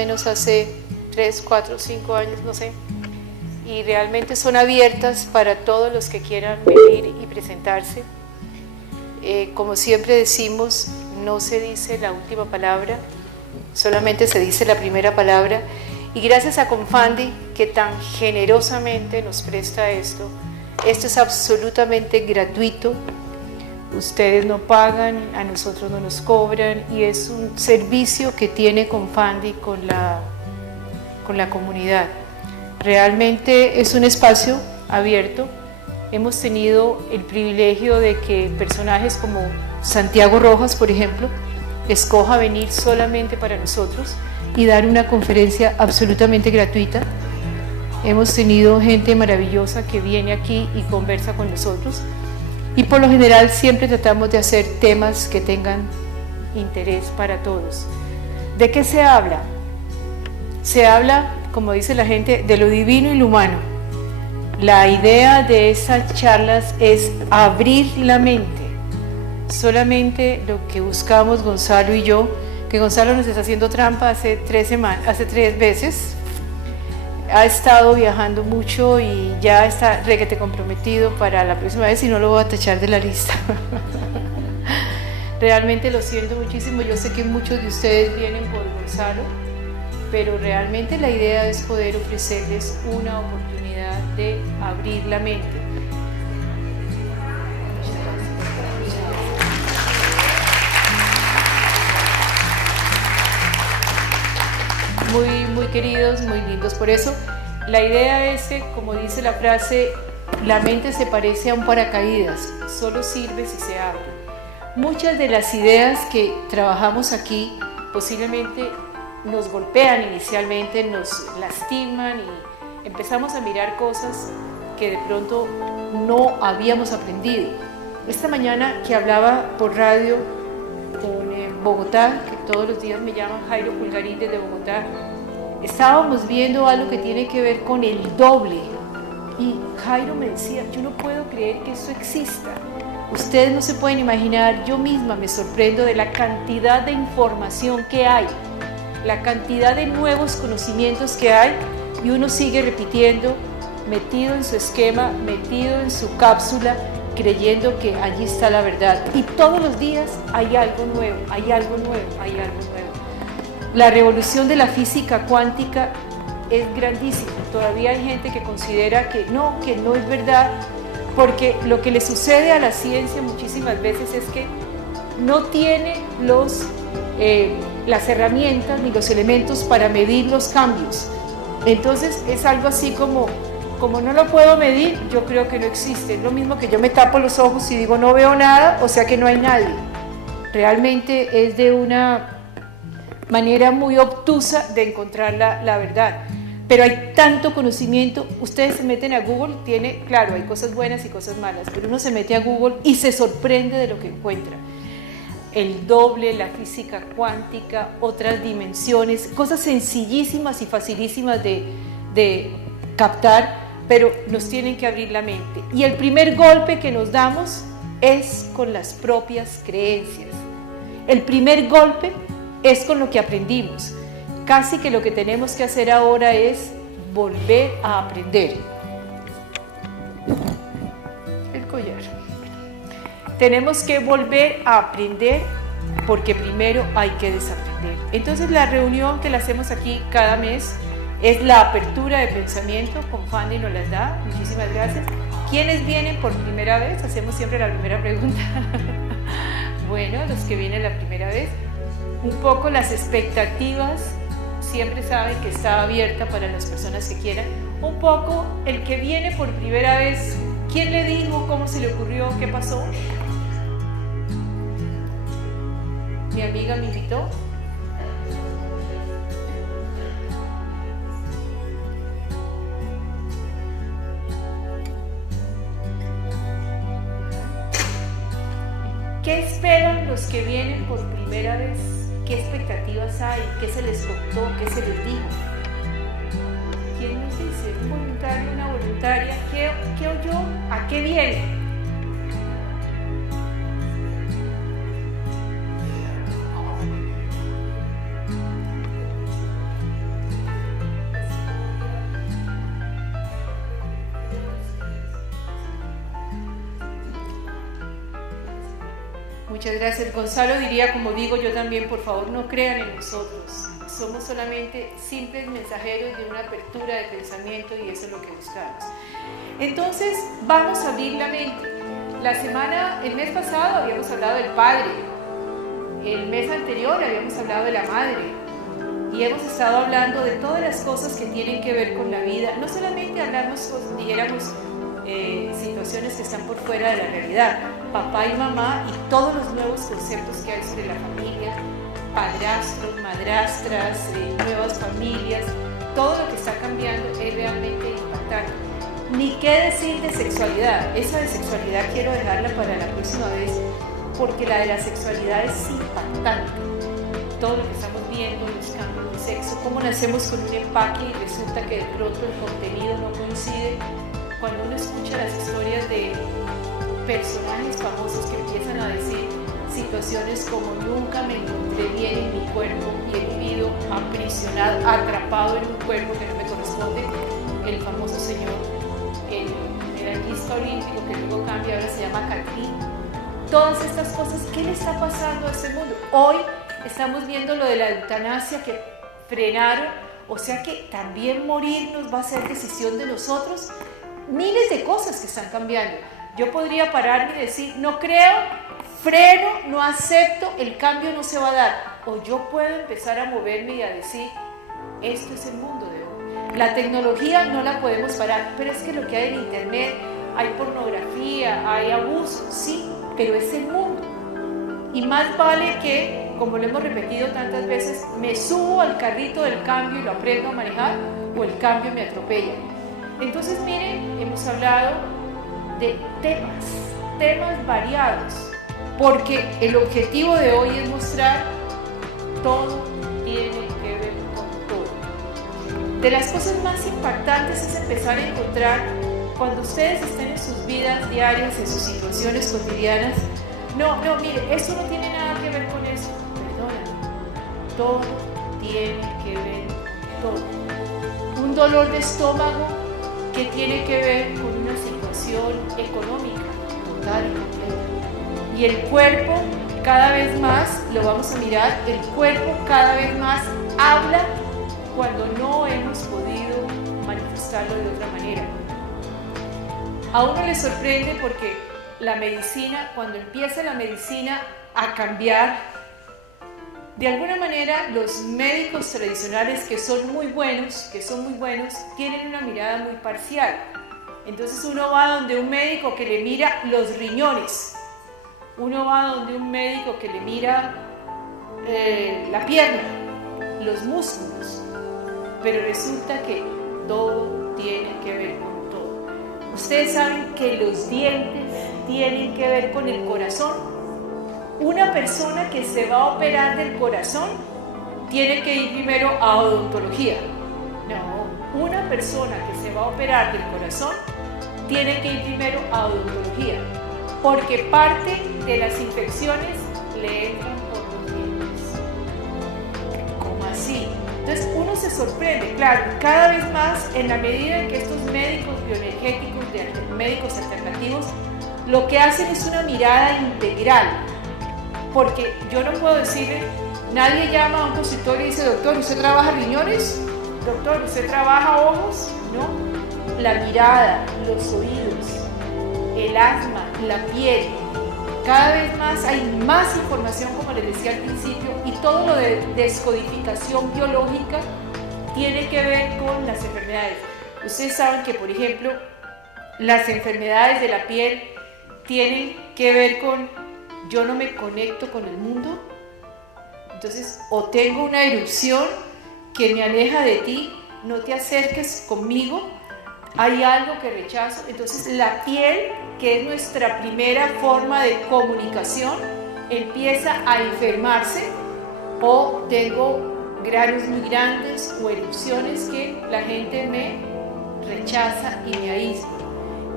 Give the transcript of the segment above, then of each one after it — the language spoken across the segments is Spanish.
menos hace 3, 4, 5 años, no sé, y realmente son abiertas para todos los que quieran venir y presentarse. Como siempre decimos, no se dice la última palabra, solamente se dice la primera palabra, y gracias a Confandi, que tan generosamente nos presta esto es absolutamente gratuito, ustedes no pagan, a nosotros no nos cobran, y es un servicio que tiene Confandi con la comunidad. Realmente es un espacio abierto. Hemos tenido el privilegio de que personajes como Santiago Rojas, por ejemplo, escoja venir solamente para nosotros y dar una conferencia absolutamente gratuita. Hemos tenido gente maravillosa que viene aquí y conversa con nosotros, y por lo general siempre tratamos de hacer temas que tengan interés para todos. ¿De qué se habla? Se habla, como dice la gente, de lo divino y lo humano. La idea de esas charlas es abrir la mente. Solamente lo que buscamos Gonzalo y yo, que Gonzalo nos está haciendo trampa hace 3 veces, ha estado viajando mucho y ya está requete comprometido para la próxima vez, y no lo voy a tachar de la lista. Realmente lo siento muchísimo, yo sé que muchos de ustedes vienen por Gonzalo, pero realmente la idea es poder ofrecerles una oportunidad de abrir la mente. Muy queridos, muy lindos. Por eso la idea es que, como dice la frase, la mente se parece a un paracaídas, solo sirve si se abre. Muchas de las ideas que trabajamos aquí posiblemente nos golpean inicialmente, nos lastiman y empezamos a mirar cosas que de pronto no habíamos aprendido. Esta mañana que hablaba por radio con Bogotá, que todos los días me llaman Jairo Pulgarín desde Bogotá, estábamos viendo algo que tiene que ver con el doble, y Jairo me decía, yo no puedo creer que eso exista. Ustedes no se pueden imaginar, yo misma me sorprendo de la cantidad de información que hay, la cantidad de nuevos conocimientos que hay, y uno sigue repitiendo, metido en su esquema, metido en su cápsula, creyendo que allí está la verdad. Y todos los días hay algo nuevo, hay algo nuevo, hay algo nuevo. La revolución de la física cuántica es grandísima. Todavía hay gente que considera que no es verdad, porque lo que le sucede a la ciencia muchísimas veces es que no tiene las herramientas ni los elementos para medir los cambios. Entonces es algo así como no lo puedo medir, yo creo que no existe. Es lo mismo que yo me tapo los ojos y digo no veo nada, o sea que no hay nadie. Realmente es de una manera muy obtusa de encontrar la verdad. Pero hay tanto conocimiento, ustedes se meten a Google, claro, hay cosas buenas y cosas malas, pero uno se mete a Google y se sorprende de lo que encuentra. El doble, la física cuántica, otras dimensiones, cosas sencillísimas y facilísimas de captar, pero nos tienen que abrir la mente. Y el primer golpe que nos damos es con las propias creencias. El primer golpe es con lo que aprendimos. Casi que lo que tenemos que hacer ahora es volver a aprender. El collar. Tenemos que volver a aprender porque primero hay que desaprender. Entonces la reunión que la hacemos aquí cada mes es la apertura de pensamiento. Confandi nos las da. Muchísimas gracias. ¿Quiénes vienen por primera vez? Hacemos siempre la primera pregunta. Bueno, los que vienen la primera vez. Un poco las expectativas. Siempre saben que está abierta para las personas que quieran. Un poco el que viene por primera vez, ¿quién le dijo? ¿Cómo se le ocurrió? ¿Qué pasó? Mi amiga me invitó. ¿Qué esperan los que vienen por primera vez? ¿Qué expectativas hay? ¿Qué se les contó? ¿Qué se les dijo? ¿Quién nos dice? ¿Un voluntario, una voluntaria? ¿Qué oyó? ¿A qué viene? Muchas gracias. Gonzalo diría, como digo yo también, por favor no crean en nosotros. Somos solamente simples mensajeros de una apertura de pensamiento y eso es lo que buscamos. Entonces, vamos a abrir la mente. El mes pasado habíamos hablado del padre, el mes anterior habíamos hablado de la madre y hemos estado hablando de todas las cosas que tienen que ver con la vida. No solamente hablamos, dijéramos, situaciones que están por fuera de la realidad, papá y mamá y todos los nuevos conceptos que hay sobre la familia, padrastros, madrastras, nuevas familias, todo lo que está cambiando es realmente impactante. Ni qué decir de sexualidad. Esa de sexualidad quiero dejarla para la próxima vez, porque la de la sexualidad es impactante. Todo lo que estamos viendo, los cambios de sexo, cómo nacemos con un empaque y resulta que de pronto el contenido no coincide. Cuando uno escucha las historias de personajes famosos que empiezan a decir situaciones como nunca me encontré bien en mi cuerpo y he vivido aprisionado, atrapado en un cuerpo que no me corresponde, el famoso señor, el medallista olímpico que luego cambia, ahora se llama Catrín. Todas estas cosas, ¿qué le está pasando a este mundo? Hoy estamos viendo lo de la eutanasia que frenaron, o sea que también morirnos va a ser decisión de nosotros. Miles de cosas que están cambiando. Yo podría pararme y decir, no creo, freno, no acepto, el cambio no se va a dar. O yo puedo empezar a moverme y a decir, esto es el mundo de hoy. La tecnología no la podemos parar, pero es que lo que hay en internet, hay pornografía, hay abuso, sí, pero es el mundo. Y más vale que, como lo hemos repetido tantas veces, me subo al carrito del cambio y lo aprendo a manejar, o el cambio me atropella. Entonces, miren, hemos hablado de temas variados, porque el objetivo de hoy es mostrar todo tiene que ver con todo. De las cosas más impactantes es empezar a encontrar, cuando ustedes estén en sus vidas diarias, en sus situaciones cotidianas, no, mire, eso no tiene nada que ver con eso, perdóname, todo tiene que ver con todo. Un dolor de estómago que tiene que ver con una situación económica total y completa. Y el cuerpo cada vez más, lo vamos a mirar, el cuerpo cada vez más habla cuando no hemos podido manifestarlo de otra manera. A uno le sorprende porque la medicina, cuando empieza la medicina a cambiar, de alguna manera los médicos tradicionales que son muy buenos, tienen una mirada muy parcial. Entonces uno va donde un médico que le mira los riñones, uno va donde un médico que le mira la pierna, los músculos, pero resulta que todo tiene que ver con todo. Ustedes saben que los dientes tienen que ver con el corazón. Una persona que se va a operar del corazón tiene que ir primero a odontología. No, una persona que se va a operar del corazón tiene que ir primero a odontología, porque parte de las infecciones le entran por los dientes. ¿Cómo así? Entonces uno se sorprende, claro, cada vez más en la medida en que estos médicos bioenergéticos, médicos alternativos, lo que hacen es una mirada integral. Porque yo no puedo decirle, nadie llama a un consultorio y dice, doctor, ¿usted trabaja riñones? Doctor, ¿usted trabaja ojos? No. La mirada, los oídos, el asma, la piel. Cada vez más hay más información, como les decía al principio, y todo lo de descodificación biológica tiene que ver con las enfermedades. Ustedes saben que, por ejemplo, las enfermedades de la piel tienen que ver con yo no me conecto con el mundo, entonces o tengo una erupción que me aleja de ti, no te acerques conmigo, hay algo que rechazo. Entonces la piel, que es nuestra primera forma de comunicación, empieza a enfermarse, o tengo granos muy grandes o erupciones que la gente me rechaza y me aísla.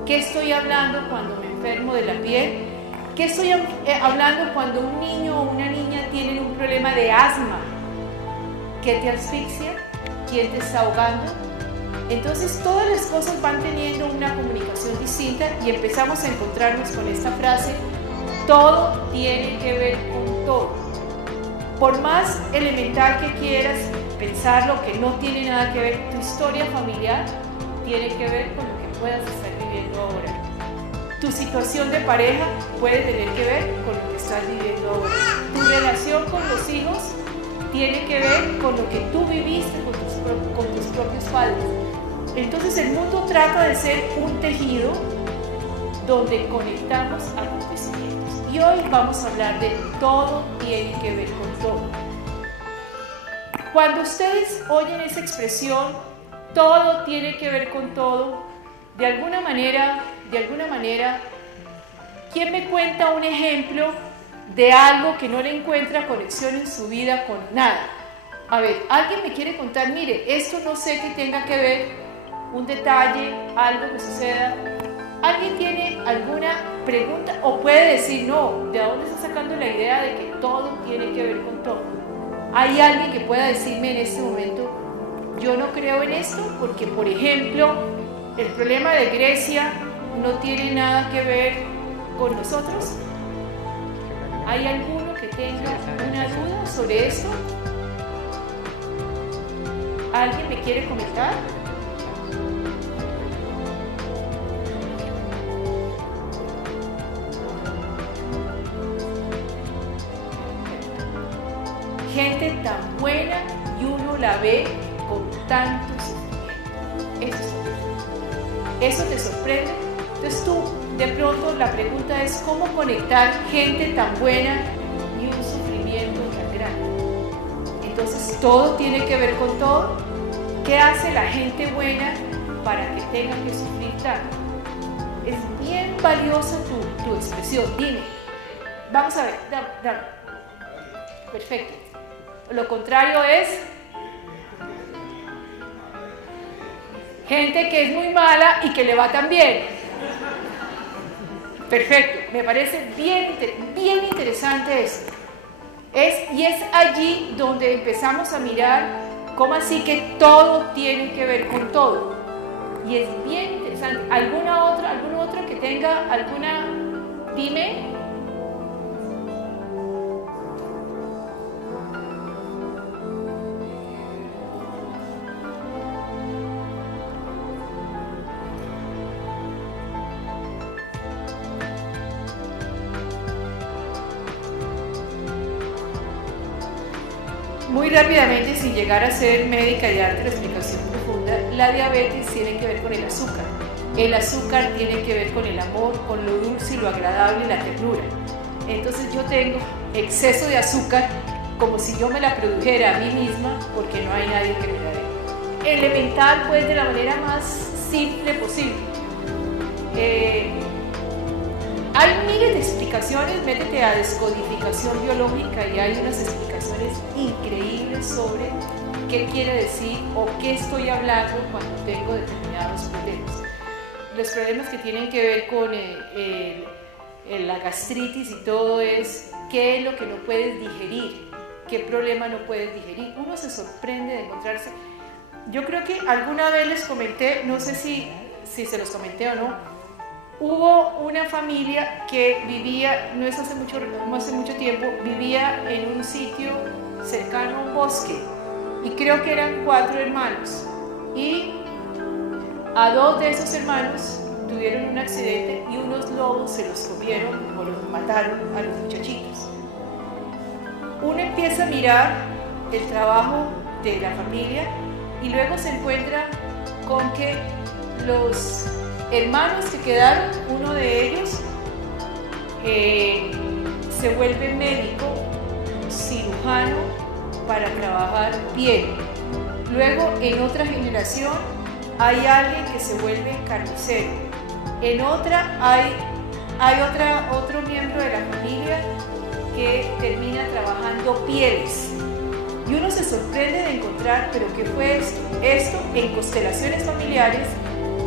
¿Qué estoy hablando cuando me enfermo de la piel? ¿Qué estoy hablando cuando un niño o una niña tienen un problema de asma? ¿Qué te asfixia? ¿Quién te está ahogando? Entonces todas las cosas van teniendo una comunicación distinta y empezamos a encontrarnos con esta frase, todo tiene que ver con todo. Por más elemental que quieras pensarlo, que no tiene nada que ver, tu historia familiar tiene que ver con lo que puedas estar viviendo ahora. Tu situación de pareja puede tener que ver con lo que estás viviendo ahora. Tu relación con los hijos tiene que ver con lo que tú viviste con tus propios padres. Entonces el mundo trata de ser un tejido donde conectamos acontecimientos. Y hoy vamos a hablar de todo tiene que ver con todo. Cuando ustedes oyen esa expresión, todo tiene que ver con todo, de alguna manera, ¿quién me cuenta un ejemplo de algo que no le encuentra conexión en su vida con nada? A ver, ¿alguien me quiere contar? Mire, esto no sé que tenga que ver, un detalle, algo que suceda. ¿Alguien tiene alguna pregunta? O puede decir, no, ¿de dónde está sacando la idea de que todo tiene que ver con todo? ¿Hay alguien que pueda decirme en este momento, yo no creo en esto? Porque, por ejemplo, el problema de Grecia no tiene nada que ver con nosotros. ¿Hay alguno que tenga una duda sobre esto? ¿Alguien me quiere comentar? Gente tan buena y uno la ve con tanto sufrimiento. ¿Eso te sorprende? Entonces tú, de pronto, la pregunta es ¿cómo conectar gente tan buena y un sufrimiento tan grande? Entonces, ¿todo tiene que ver con todo? ¿Qué hace la gente buena para que tenga que sufrir tanto? Es bien valiosa tu expresión. Dime. Vamos a ver, dame. Perfecto. Lo contrario es gente que es muy mala y que le va tan bien. Perfecto, me parece bien interesante esto. Y es allí donde empezamos a mirar cómo así que todo tiene que ver con todo. Y es bien interesante. ¿Algún otro que tenga alguna? Dime. Muy rápidamente, sin llegar a ser médica y darte la explicación profunda, la diabetes tiene que ver con el azúcar. El azúcar tiene que ver con el amor, con lo dulce y lo agradable y la ternura. Entonces yo tengo exceso de azúcar como si yo me la produjera a mí misma porque no hay nadie que me la dé. Elemental, pues, de la manera más simple posible. Hay miles de explicaciones, métete a descodificación biológica y hay unas explicaciones increíbles sobre qué quiere decir o qué estoy hablando cuando tengo determinados problemas. Los problemas que tienen que ver con la gastritis y todo es qué es lo que no puedes digerir, qué problema no puedes digerir. Uno se sorprende de encontrarse. Yo creo que alguna vez les comenté, no sé si se los comenté o no. Hubo una familia que vivía, no hace mucho tiempo, vivía en un sitio cercano a un bosque y creo que eran 4 hermanos y a 2 de esos hermanos tuvieron un accidente y unos lobos se los comieron o los mataron a los muchachitos. Uno empieza a mirar el trabajo de la familia y luego se encuentra con que los hermanos que quedaron, uno de ellos se vuelve médico, cirujano para trabajar piel. Luego en otra generación hay alguien que se vuelve carnicero. En otra hay otro miembro de la familia que termina trabajando pieles. Y uno se sorprende de encontrar, ¿pero qué fue esto? Esto en constelaciones familiares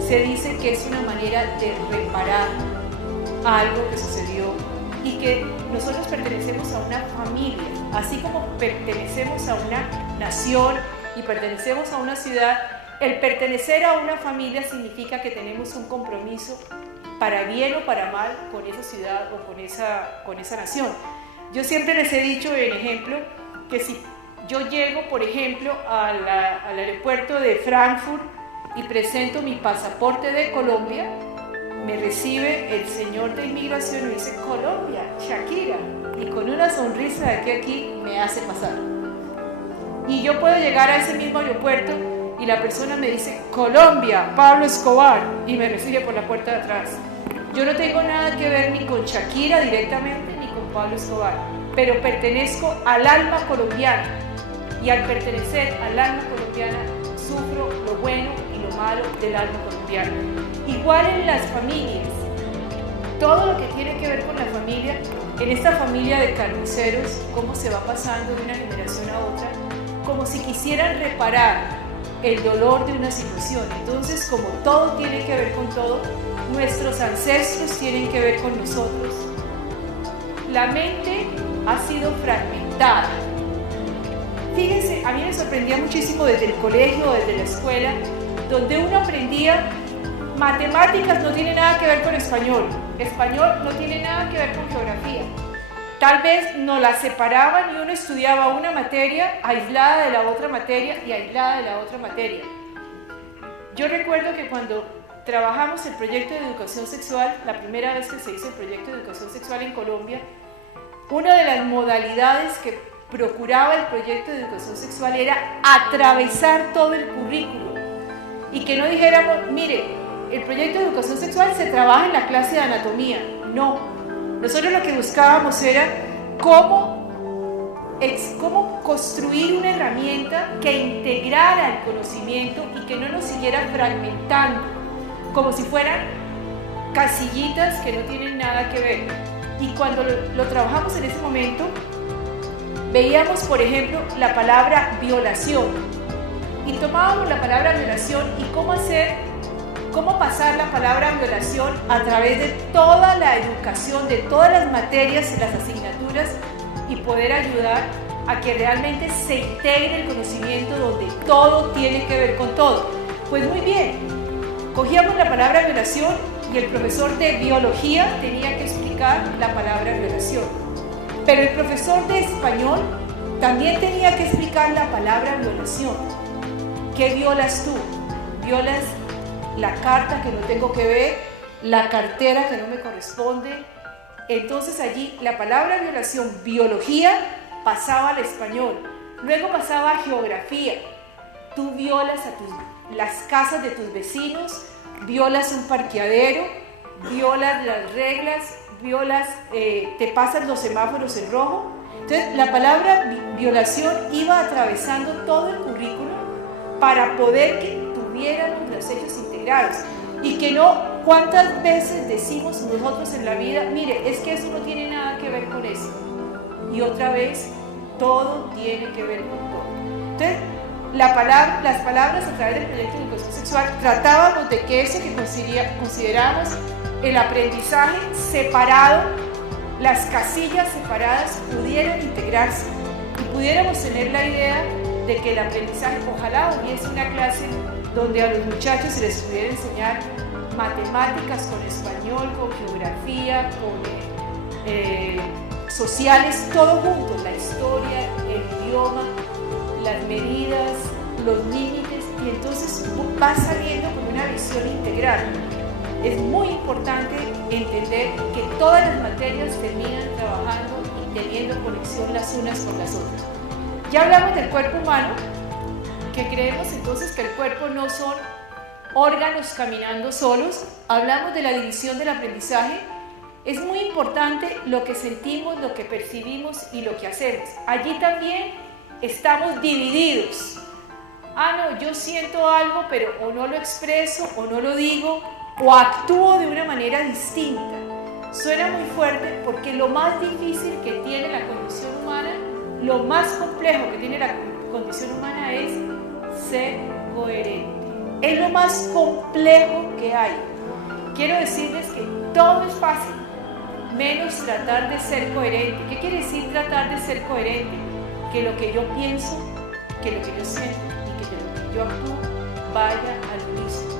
se dice que es una manera de reparar algo que sucedió y que nosotros pertenecemos a una familia, así como pertenecemos a una nación y pertenecemos a una ciudad. El pertenecer a una familia significa que tenemos un compromiso para bien o para mal, con esa ciudad o con esa nación. Yo siempre les he dicho, en ejemplo, que si yo llego, por ejemplo, al aeropuerto de Frankfurt y presento mi pasaporte de Colombia, me recibe el señor de inmigración y me dice: Colombia, Shakira, y con una sonrisa de aquí a aquí me hace pasar. Y yo puedo llegar a ese mismo aeropuerto y la persona me dice: Colombia, Pablo Escobar, y me recibe por la puerta de atrás. Yo no tengo nada que ver ni con Shakira directamente ni con Pablo Escobar, pero pertenezco al alma colombiana, y al pertenecer al alma colombiana sufro lo bueno y lo malo del alma colombiana. Igual en las familias, todo lo que tiene que ver con la familia, en esta familia de carniceros, cómo se va pasando de una generación a otra, como si quisieran reparar el dolor de una situación. Entonces, como todo tiene que ver con todo, nuestros ancestros tienen que ver con nosotros. La mente ha sido fragmentada. Fíjense, a mí me sorprendía muchísimo desde el colegio, desde la escuela, donde uno aprendía matemáticas no tiene nada que ver con español no tiene nada que ver con geografía. Tal vez nos las separaban y uno estudiaba una materia aislada de la otra materia y aislada de la otra materia. Yo recuerdo que cuando trabajamos el proyecto de educación sexual, la primera vez que se hizo el proyecto de educación sexual en Colombia, una de las modalidades que procuraba el proyecto de educación sexual era atravesar todo el currículo y que no dijéramos: mire, el proyecto de educación sexual se trabaja en la clase de anatomía. No, nosotros lo que buscábamos era cómo construir una herramienta que integrara el conocimiento y que no nos siguiera fragmentando, como si fueran casillitas que no tienen nada que ver. Y cuando lo trabajamos en ese momento, veíamos, por ejemplo, la palabra violación, y tomábamos la palabra violación y cómo pasar la palabra violación a través de toda la educación, de todas las materias y las asignaturas, y poder ayudar a que realmente se integre el conocimiento donde todo tiene que ver con todo. Pues muy bien, cogíamos la palabra violación y el profesor de biología tenía que explicar la palabra violación. Pero el profesor de español también tenía que explicar la palabra violación. ¿Qué violas tú? Violas la carta que no tengo que ver, la cartera que no me corresponde. Entonces allí la palabra violación, biología, pasaba al español. Luego pasaba a geografía. Tú violas las casas de tus vecinos, violas un parqueadero, violas las reglas, te pasan los semáforos en rojo. Entonces la palabra violación iba atravesando todo el currículo para poder que tuviéramos los hechos integrados y que no, ¿cuántas veces decimos nosotros en la vida: mire, es que eso no tiene nada que ver con eso? Y otra vez, todo tiene que ver con todo. Entonces, las palabras a través del proyecto de educación sexual tratábamos de que eso que considerábamos el aprendizaje separado, las casillas separadas, pudieran integrarse y pudiéramos tener la idea de que el aprendizaje, ojalá hubiese una clase donde a los muchachos se les pudiera enseñar matemáticas con español, con geografía, con sociales, todo junto, la historia, el idioma, las medidas, los límites, y entonces va saliendo con una visión integral. Es muy importante entender que todas las materias terminan trabajando y teniendo conexión las unas con las otras. Ya hablamos del cuerpo humano, que creemos entonces que el cuerpo no son órganos caminando solos. Hablamos de la división del aprendizaje. Es muy importante lo que sentimos, lo que percibimos y lo que hacemos. Allí también estamos divididos. No, yo siento algo, pero o no lo expreso, o no lo digo, o actúo de una manera distinta. Suena muy fuerte porque lo más difícil que tiene la condición humana, lo más complejo que tiene la condición humana es ser coherente. Es lo más complejo que hay. Quiero decirles que todo es fácil, menos tratar de ser coherente. ¿Qué quiere decir tratar de ser coherente? Que lo que yo pienso, que lo que yo siento y que lo que yo actúo vaya al unísono.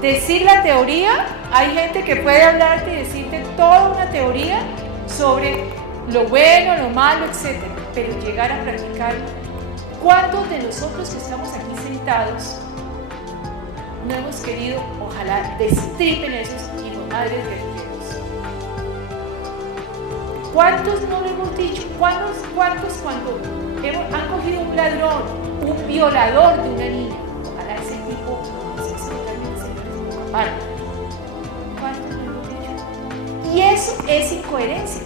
decir la teoría, hay gente que puede hablarte y decirte toda una teoría sobre lo bueno, lo malo, etc. Pero llegar a practicarlo, ¿cuántos de nosotros que estamos aquí sentados no hemos querido, ojalá, destripen esos hijos, madres guerrilleros? ¿Cuántos no lo hemos dicho? ¿Cuántos cuando han cogido un ladrón, un violador de una niña? Ojalá ese tipo se vale. ¿Cuántos no hemos dicho? Y eso es incoherencia.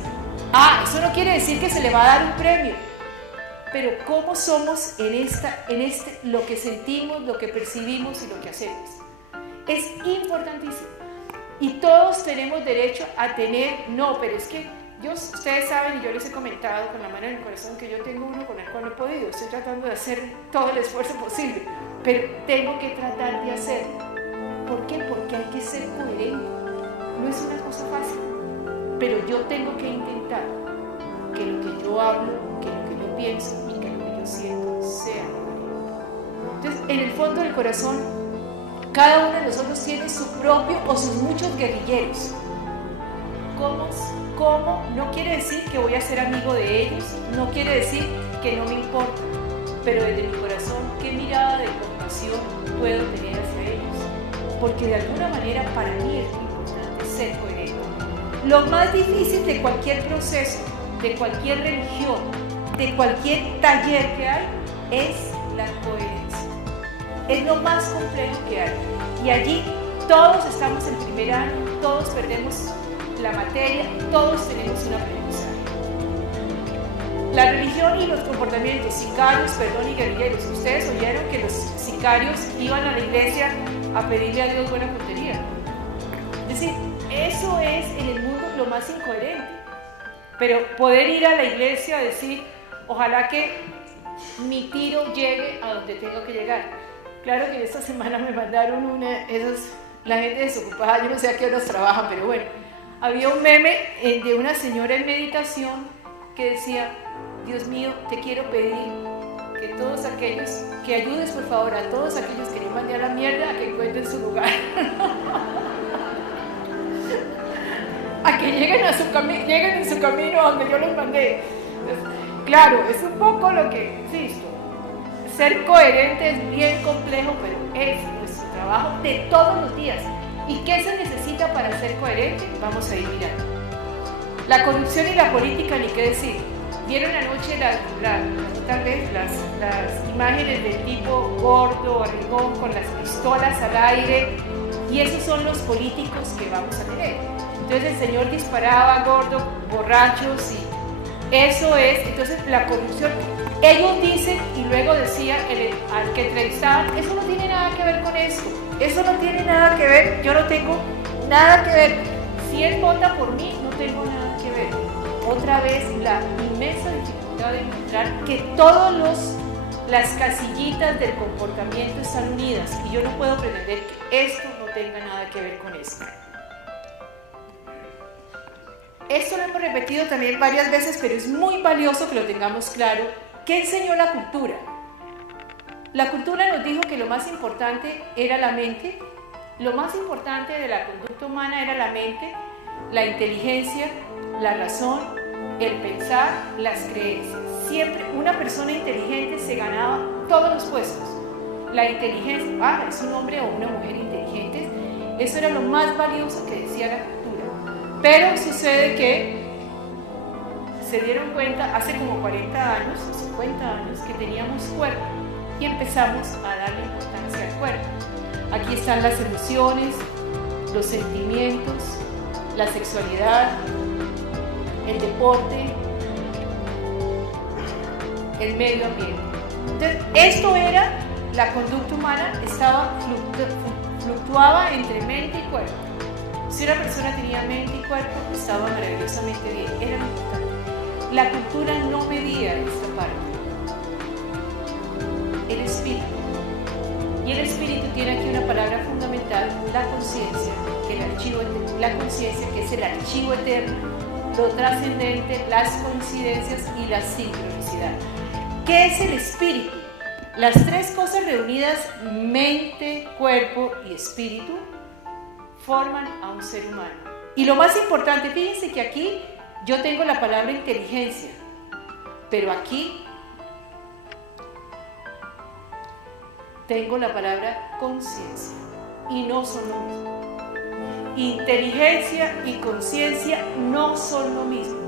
Eso no quiere decir que se le va a dar un premio. Pero cómo somos en lo que sentimos, lo que percibimos y lo que hacemos. Es importantísimo. Y todos tenemos derecho a tener, pero es que ustedes saben, y yo les he comentado con la mano en el corazón, que yo tengo uno con el cual no he podido. Estoy tratando de hacer todo el esfuerzo posible, pero tengo que tratar de hacerlo. ¿Por qué? Porque hay que ser coherente. No es una cosa fácil, pero yo tengo que intentar que lo que yo hablo, que lo que yo pienso y que lo que yo siento sea coherente. Entonces, en el fondo del corazón, cada uno de nosotros tiene su propio o sus muchos guerrilleros. ¿Cómo? No quiere decir que voy a ser amigo de ellos, no quiere decir que no me importa, pero desde mi corazón, ¿qué mirada de compasión puedo tener hacia ellos? Porque de alguna manera para mí es muy importante ser coherente. Lo más difícil de cualquier proceso, de cualquier religión, de cualquier taller que hay, es la coherencia. Es lo más complejo que hay. Y allí todos estamos en primer año, todos perdemos la materia, todos tenemos un aprendizaje. La religión y los comportamientos, sicarios, y guerrilleros. Ustedes oyeron que los sicarios iban a la iglesia a pedirle a Dios buena puntería. Es decir, eso es en el mundo lo más incoherente. Pero poder ir a la iglesia a decir, ojalá que mi tiro llegue a donde tengo que llegar. Claro que esta semana me mandaron la gente desocupada, yo no sé a qué horas trabajan, pero bueno, había un meme de una señora en meditación que decía, Dios mío, te quiero pedir que todos aquellos, que ayudes por favor a todos aquellos que yo mandé a la mierda a que encuentren su lugar. A que lleguen en su camino a donde yo los mandé. Entonces, claro, es un poco lo que insisto. Ser coherente es bien complejo, pero es nuestro trabajo de todos los días. ¿Y qué se necesita para ser coherente? Vamos a ir mirando. La corrupción y la política, ni qué decir. Vieron anoche tal vez las imágenes del tipo gordo, arregón, con las pistolas al aire, y esos son los políticos que vamos a tener. Entonces el señor disparaba gordo, borrachos, y eso es, entonces la corrupción. Ellos dicen, y luego decía al que entrevistaban, eso no tiene nada que ver con esto, eso no tiene nada que ver, yo no tengo nada que ver, si él vota por mí, no tengo nada que ver. Otra vez la inmensa dificultad de encontrar que todas las casillitas del comportamiento están unidas, y yo no puedo pretender que esto no tenga nada que ver con esto. Esto lo hemos repetido también varias veces, pero es muy valioso que lo tengamos claro. ¿Qué enseñó la cultura? La cultura nos dijo que lo más importante era la mente, lo más importante de la conducta humana era la mente, la inteligencia, la razón, el pensar, las creencias. Siempre una persona inteligente se ganaba todos los puestos. La inteligencia, es un hombre o una mujer inteligente, eso era lo más valioso que decía la cultura. Pero sucede que se dieron cuenta hace como 40 años, 50 años, que teníamos cuerpo y empezamos a darle importancia al cuerpo. Aquí están las emociones, los sentimientos, la sexualidad, el deporte, el medio ambiente. Entonces, esto era, la conducta humana fluctuaba entre mente y cuerpo. Si una persona tenía mente y cuerpo, estaba maravillosamente bien, era importante. La cultura no medía esta parte. El espíritu. Y el espíritu tiene aquí una palabra fundamental, la conciencia, la conciencia que es el archivo eterno, lo trascendente, las coincidencias y la sincronicidad. ¿Qué es el espíritu? Las tres cosas reunidas, mente, cuerpo y espíritu, forman a un ser humano. Y lo más importante, fíjense que aquí yo tengo la palabra inteligencia, pero aquí tengo la palabra conciencia, y no son lo mismo. Inteligencia y conciencia no son lo mismo,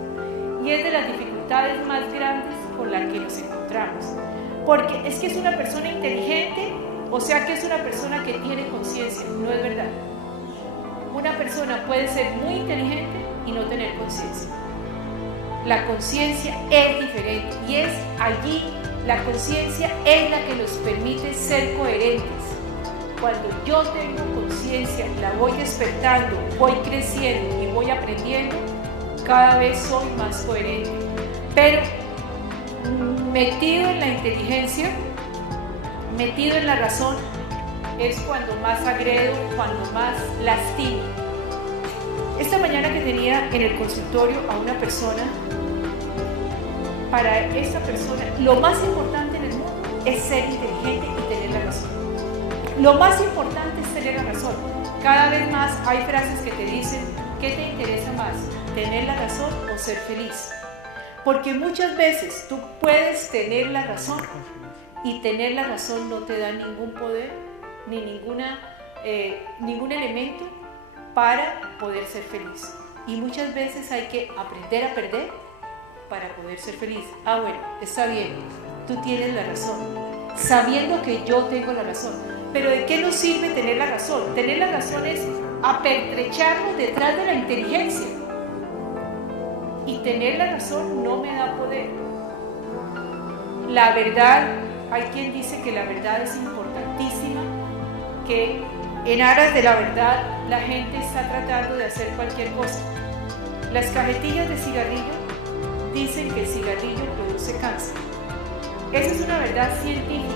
y es de las dificultades más grandes con las que nos encontramos, porque es que es una persona inteligente, o sea que es una persona que tiene conciencia. No es verdad. Una persona puede ser muy inteligente y no tener conciencia. La conciencia es diferente, y es allí, la conciencia es la que nos permite ser coherentes. Cuando yo tengo conciencia, la voy despertando, voy creciendo y voy aprendiendo, cada vez soy más coherente. Pero metido en la inteligencia, metido en la razón, es cuando más agredo, cuando más lastimo. Esta mañana que tenía en el consultorio a una persona, para esta persona lo más importante en el mundo es ser inteligente y tener la razón. Lo más importante es tener la razón. Cada vez más hay frases que te dicen, ¿qué te interesa más? ¿Tener la razón o ser feliz? Porque muchas veces tú puedes tener la razón, y tener la razón no te da ningún poder ni ningún elemento para poder ser feliz. Y muchas veces hay que aprender a perder para poder ser feliz. Ah, bueno, está bien, tú tienes la razón, sabiendo que yo tengo la razón. Pero ¿de qué nos sirve tener la razón? Tener la razón es apertrecharnos detrás de la inteligencia. Y tener la razón no me da poder. La verdad, hay quien dice que la verdad es importantísima, que en aras de la verdad la gente está tratando de hacer cualquier cosa. Las cajetillas de cigarrillo dicen que el cigarrillo produce cáncer. Esa es una verdad científica,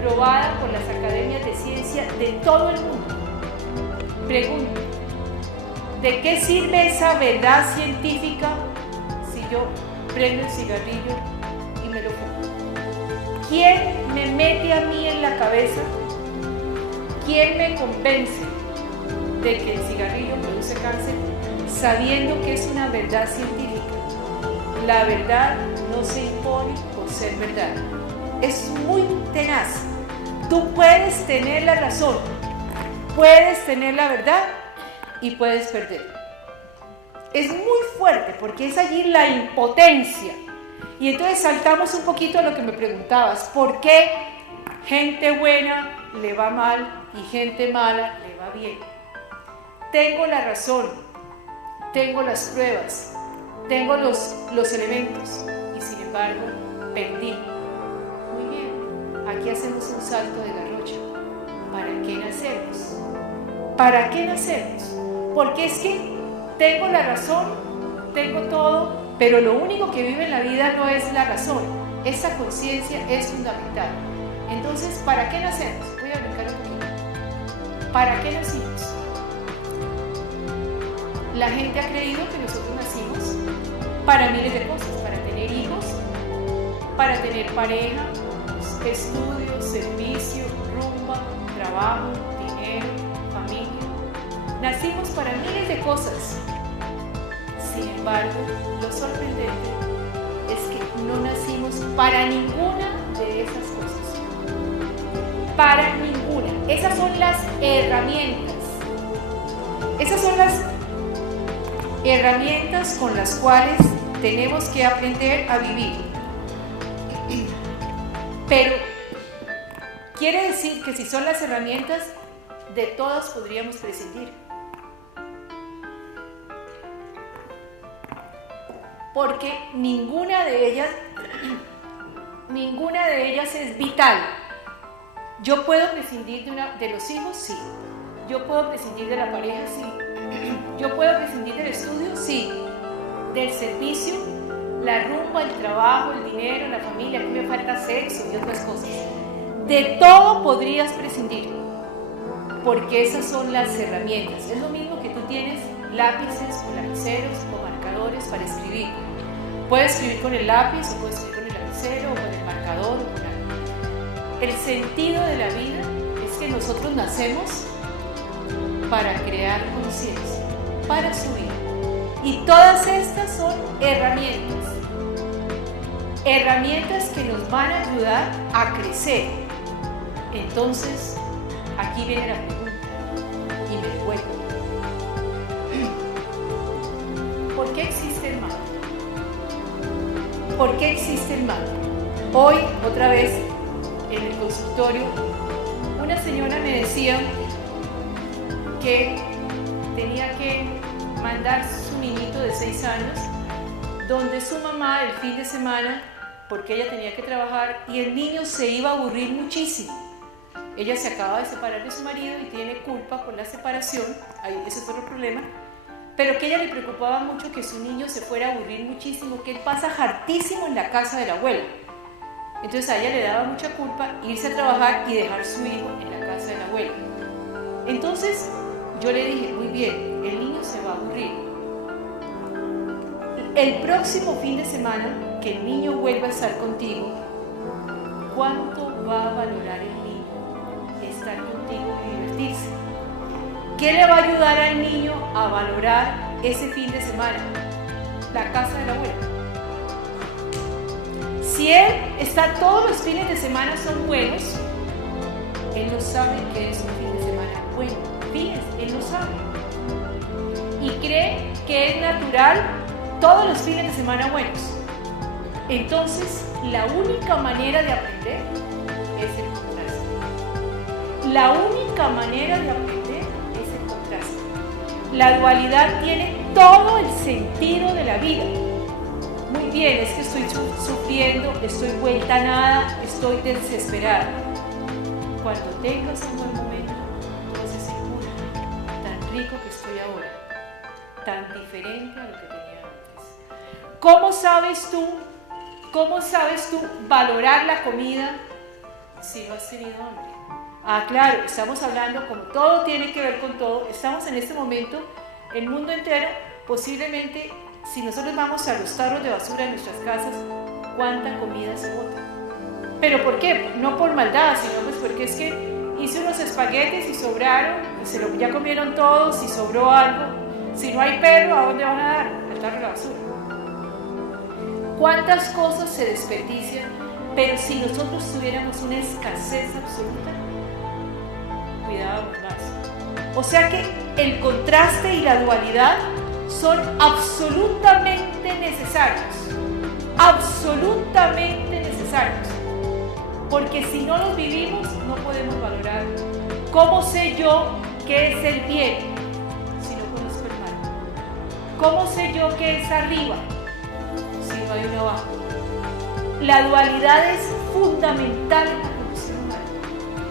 probada por las academias de ciencia de todo el mundo. Pregunto, ¿de qué sirve esa verdad científica si yo prendo el cigarrillo y me lo fumo? ¿Quién me mete a mí en la cabeza? ¿Quién me convence de que el cigarrillo produce cáncer sabiendo que es una verdad científica? La verdad no se impone por ser verdad. Es muy tenaz. Tú puedes tener la razón, puedes tener la verdad y puedes perder. Es muy fuerte porque es allí la impotencia. Y entonces saltamos un poquito a lo que me preguntabas. ¿Por qué gente buena le va mal y gente mala le va bien? Tengo la razón, tengo las pruebas, tengo los elementos y sin embargo perdí. Muy bien, aquí hacemos un salto de garrocha. ¿Para qué nacemos? ¿Para qué nacemos? Porque es que tengo la razón, tengo todo, pero lo único que vive en la vida no es la razón. Esa conciencia es fundamental. Entonces, ¿para qué nacemos? Voy a brincar un poquito. ¿Para qué nacimos? La gente ha creído que nosotros nacimos para miles de cosas, para tener hijos, para tener pareja, estudios, servicio, rumba, trabajo, dinero, familia. Nacimos para miles de cosas. Sin embargo, lo sorprendente es que no nacimos para ninguna de esas cosas. Para ninguna. Esas son las herramientas. Esas son las herramientas con las cuales tenemos que aprender a vivir. Pero quiere decir que si son las herramientas, de todas podríamos prescindir. Porque ninguna de ellas es vital. Yo puedo prescindir de los hijos, sí. Yo puedo prescindir de la pareja, sí. Yo puedo prescindir del estudio, sí. Del servicio, la rumba, el trabajo, el dinero, la familia, aquí me falta sexo y otras cosas. De todo podrías prescindir, porque esas son las herramientas. Es lo mismo que tú tienes lápices o lapiceros o marcadores para escribir. Puedes escribir con el lápiz o puedes escribir con el lapicero o con el marcador o con algo. El sentido de la vida es que nosotros nacemos para crear conciencia, para su vida. Y todas estas son herramientas. Herramientas que nos van a ayudar a crecer. Entonces, aquí viene la pregunta y me devuelvo. ¿Por qué existe el mal? ¿Por qué existe el mal? Hoy, otra vez, en el consultorio, una señora me decía que tenía que mandar su niñito de 6 años, donde su mamá el fin de semana, porque ella tenía que trabajar y el niño se iba a aburrir muchísimo. Ella se acaba de separar de su marido y tiene culpa por la separación, ahí ese fue otro problema, pero que a ella le preocupaba mucho que su niño se fuera a aburrir muchísimo, que él pasa hartísimo en la casa de la abuela. Entonces a ella le daba mucha culpa irse a trabajar y dejar su hijo en la casa de la abuela. Entonces yo le dije, muy bien, el niño se va a aburrir. El próximo fin de semana que el niño vuelva a estar contigo, ¿cuánto va a valorar el niño estar contigo y divertirse? ¿Qué le va a ayudar al niño a valorar ese fin de semana? La casa de la abuela. Si él está todos los fines de semana son buenos, él no sabe que es un fin de semana bueno. Fíjense, él no sabe. Y cree que es natural todos los fines de semana buenos. Entonces, la única manera de aprender es el contraste. La única manera de aprender es el contraste. La dualidad tiene todo el sentido de la vida. Muy bien, es que estoy sufriendo, estoy vuelta a nada, estoy desesperada. Cuando tengas un buen momento, tú vas a decir, uy, tan rico que estoy ahora, tan diferente a lo que tenía antes. ¿Cómo sabes tú valorar la comida si no has tenido hambre? Ah, claro, estamos hablando, como todo tiene que ver con todo, estamos en este momento, el mundo entero, posiblemente, si nosotros vamos a los tarros de basura en nuestras casas, ¿cuánta comida se bota? ¿Pero por qué? No por maldad, sino pues porque es que hice unos espaguetis y sobraron, y ya comieron todos y sobró algo. Si no hay perro, ¿a dónde van a dar? Al tarro de la basura. ¿Cuántas cosas se desperdician? Pero si nosotros tuviéramos una escasez absoluta, cuidábamos más. O sea que el contraste y la dualidad son absolutamente necesarios. Absolutamente necesarios. Porque si no los vivimos, no podemos valorar. ¿Cómo sé yo qué es el bien si no conozco el mal? ¿Cómo sé yo qué es arriba si no hay uno abajo? La dualidad es fundamental en la condición humana.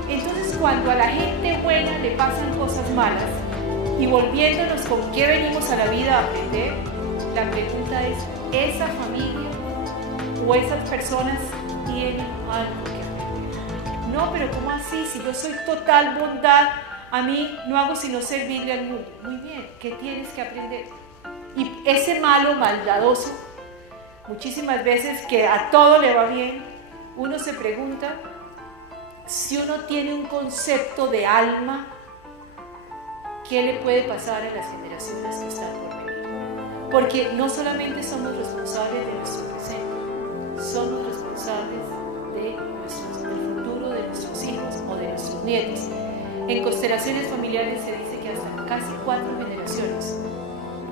Entonces, cuando a la gente buena le pasan cosas malas, y volviéndonos con qué venimos a la vida a aprender, la pregunta es, ¿esa familia o esas personas tienen algo que aprender? No, pero ¿cómo así? Si yo soy total bondad, a mí no hago sino servirle al mundo. Muy bien, ¿qué tienes que aprender? Y ese malo, maldadoso, muchísimas veces que a todo le va bien, uno se pregunta si uno tiene un concepto de alma, ¿qué le puede pasar a las generaciones que están por venir? Porque no solamente somos responsables de nuestro presente, somos responsables del futuro de nuestros hijos o de nuestros nietos. En constelaciones familiares se dice que hasta casi 4 generaciones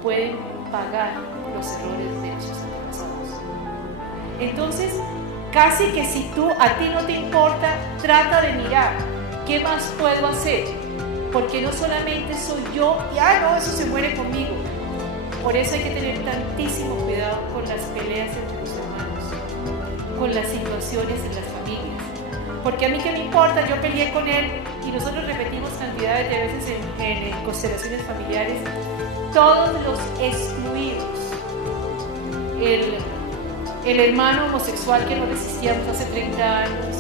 pueden pagar los errores de nuestros antepasados. Entonces, casi que si a ti no te importa, trata de mirar qué más puedo hacer. Porque no solamente soy yo y no, eso se muere conmigo. Por eso hay que tener tantísimo cuidado con las peleas entre los hermanos, con las situaciones en las familias. Porque a mí qué me importa, yo peleé con él y nosotros repetimos cantidades de veces en constelaciones familiares, todos los excluidos. El hermano homosexual que no resistíamos hace 30 años,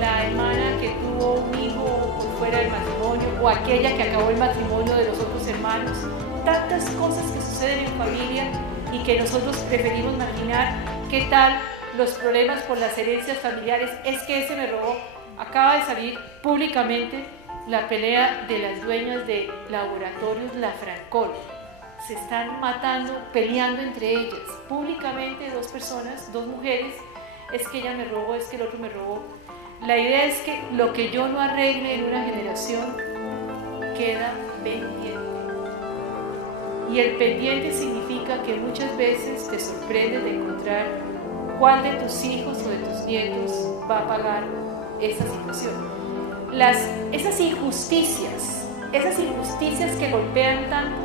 la hermana que tuvo un hijo por fuera del matrimonio, o aquella que acabó el matrimonio de los otros hermanos, tantas cosas que suceden en familia y que nosotros preferimos marginar. ¿Qué tal los problemas por las herencias familiares? Es que ese me robó. Acaba de salir públicamente la pelea de las dueñas de laboratorios Lafrancol. Se están matando, peleando entre ellas, públicamente dos personas, dos mujeres, es que ella me robó, es que el otro me robó. La idea es que lo que yo no arregle en una generación queda pendiente. Y el pendiente significa que muchas veces te sorprendes de encontrar cuál de tus hijos o de tus nietos va a pagar esa situación. Esas injusticias que golpean tanto,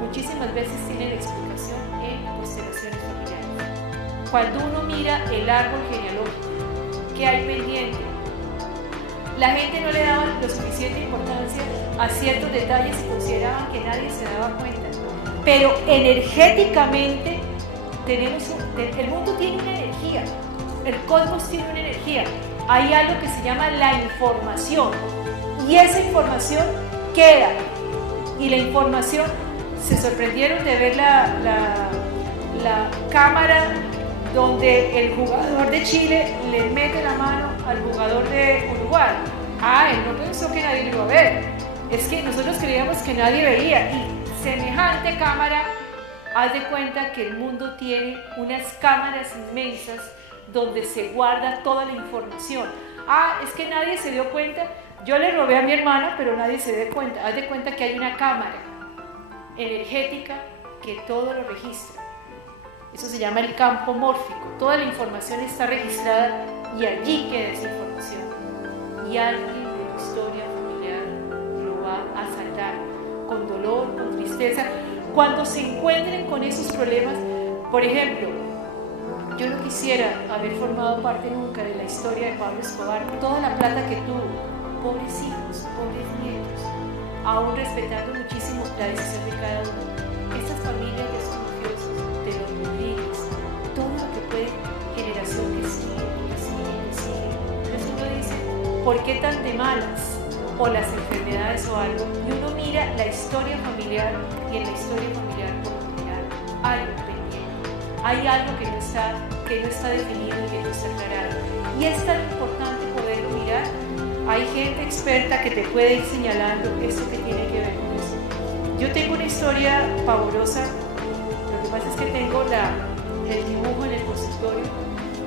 muchísimas veces tienen explicación en constelaciones familiares. Cuando uno mira el árbol genealógico que hay pendiente, la gente no le daba lo suficiente importancia a ciertos detalles y consideraban que nadie se daba cuenta. Pero energéticamente el mundo tiene una energía, el cosmos tiene una energía. Hay algo que se llama la información y esa información queda. Y la información, se sorprendieron de ver la cámara donde el jugador de Chile le mete la mano al jugador de Uruguay. Él no pensó que nadie lo iba a ver. Es que nosotros creíamos que nadie veía. Y semejante cámara, haz de cuenta que el mundo tiene unas cámaras inmensas donde se guarda toda la información. Es que nadie se dio cuenta. Yo le robé a mi hermana, pero nadie se dio cuenta. Haz de cuenta que hay una cámara energética que todo lo registra. Eso se llama el campo mórfico. Toda la información está registrada y allí queda esa información. Y alguien de la historia familiar lo va a saldar con dolor, con tristeza. Cuando se encuentren con esos problemas, por ejemplo, yo no quisiera haber formado parte nunca de la historia de Pablo Escobar, toda la plata que tuvo, pobres hijos, pobres nietos, aún respetando muchísimo la decisión de cada uno. Estas familias de esos mafiosos, de los Rodríguez, todo lo que puede, generación que sigue, que sigue, que sigue. Entonces uno dice, ¿por qué tan de malas? O las enfermedades o algo, y uno mira la historia familiar, y en la historia familiar por lo general hay un pendiente, hay algo que no está definido y que no está aclarado. Y es tan importante poderlo mirar. Hay gente experta que te puede ir señalando esto que tiene que ver con eso. Yo tengo una historia pavorosa. Lo que pasa es que tengo el dibujo en el consultorio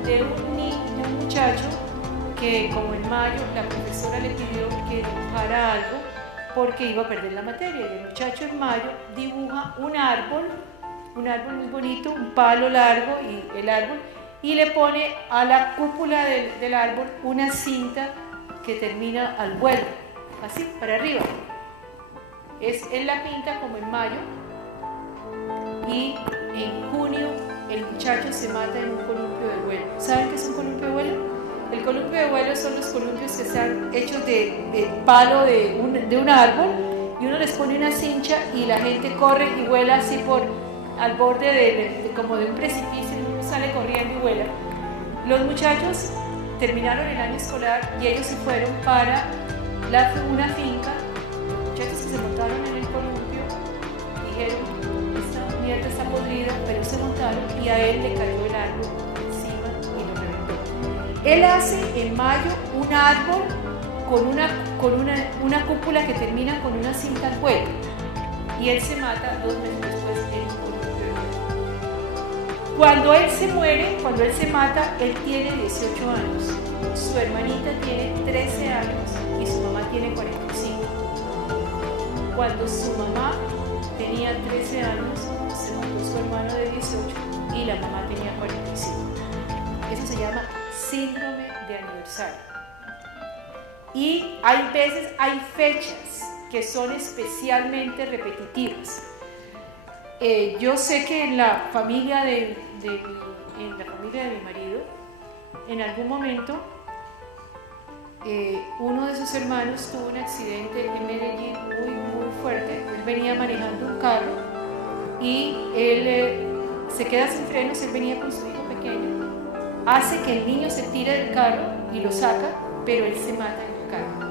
de un muchacho que, como en mayo la profesora le pidió que dibujara algo porque iba a perder la materia, y el muchacho en mayo dibuja un árbol muy bonito, un palo largo y el árbol, y le pone a la cúpula del árbol una cinta que termina al vuelo, así, para arriba. Él la pinta como en mayo, y en junio el muchacho se mata en un columpio de vuelo. ¿Saben qué es un columpio de vuelo? El columpio de vuelo son los columpios que están hechos de palo de un árbol, y uno les pone una cincha y la gente corre y vuela así al borde como de un precipicio, y uno sale corriendo y vuela. Los muchachos terminaron el año escolar y ellos se fueron para una finca. Los muchachos que se montaron en el columpio dijeron, esta mierda está podrida, pero se montaron y a él le cayó el árbol encima y lo reventó. Él hace en mayo un árbol con una cúpula que termina con una cinta al vuelo, y él se mata 2 meses después en un columpio de vuelo. Cuando él se muere, cuando él se mata, él tiene 18 años, su hermanita tiene 13 años y su mamá tiene 45. Cuando su mamá tenía 13 años, se mató su hermano de 18 y la mamá tenía 45. Eso se llama síndrome de aniversario. Y hay fechas que son especialmente repetitivas. Yo sé que en la familia de mi marido, en algún momento, uno de sus hermanos tuvo un accidente en Medellín muy fuerte. Él venía manejando un carro y él se queda sin frenos. Él venía con su hijo pequeño, hace que el niño se tire del carro y lo saca, pero él se mata en el carro.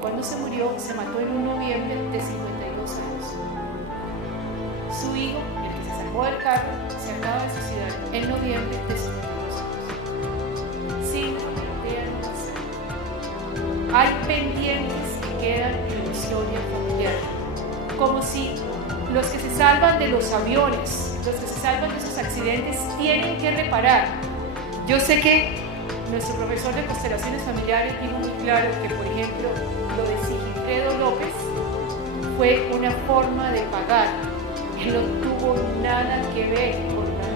Cuando se murió, se mató en un noviembre de 52 años. Su hijo, el que se sacó del carro, se acaba de suicidar en noviembre de 52 años. Síndrome de aniversario. hay pendientes que quedan en la historia familiar, como si los que se salvan de los aviones, los que se salvan de esos accidentes tienen que reparar. Yo sé que nuestro profesor de constelaciones familiares dijo muy claro que, por ejemplo, lo de Sigifredo López fue una forma de pagar. Él no tuvo nada que ver con la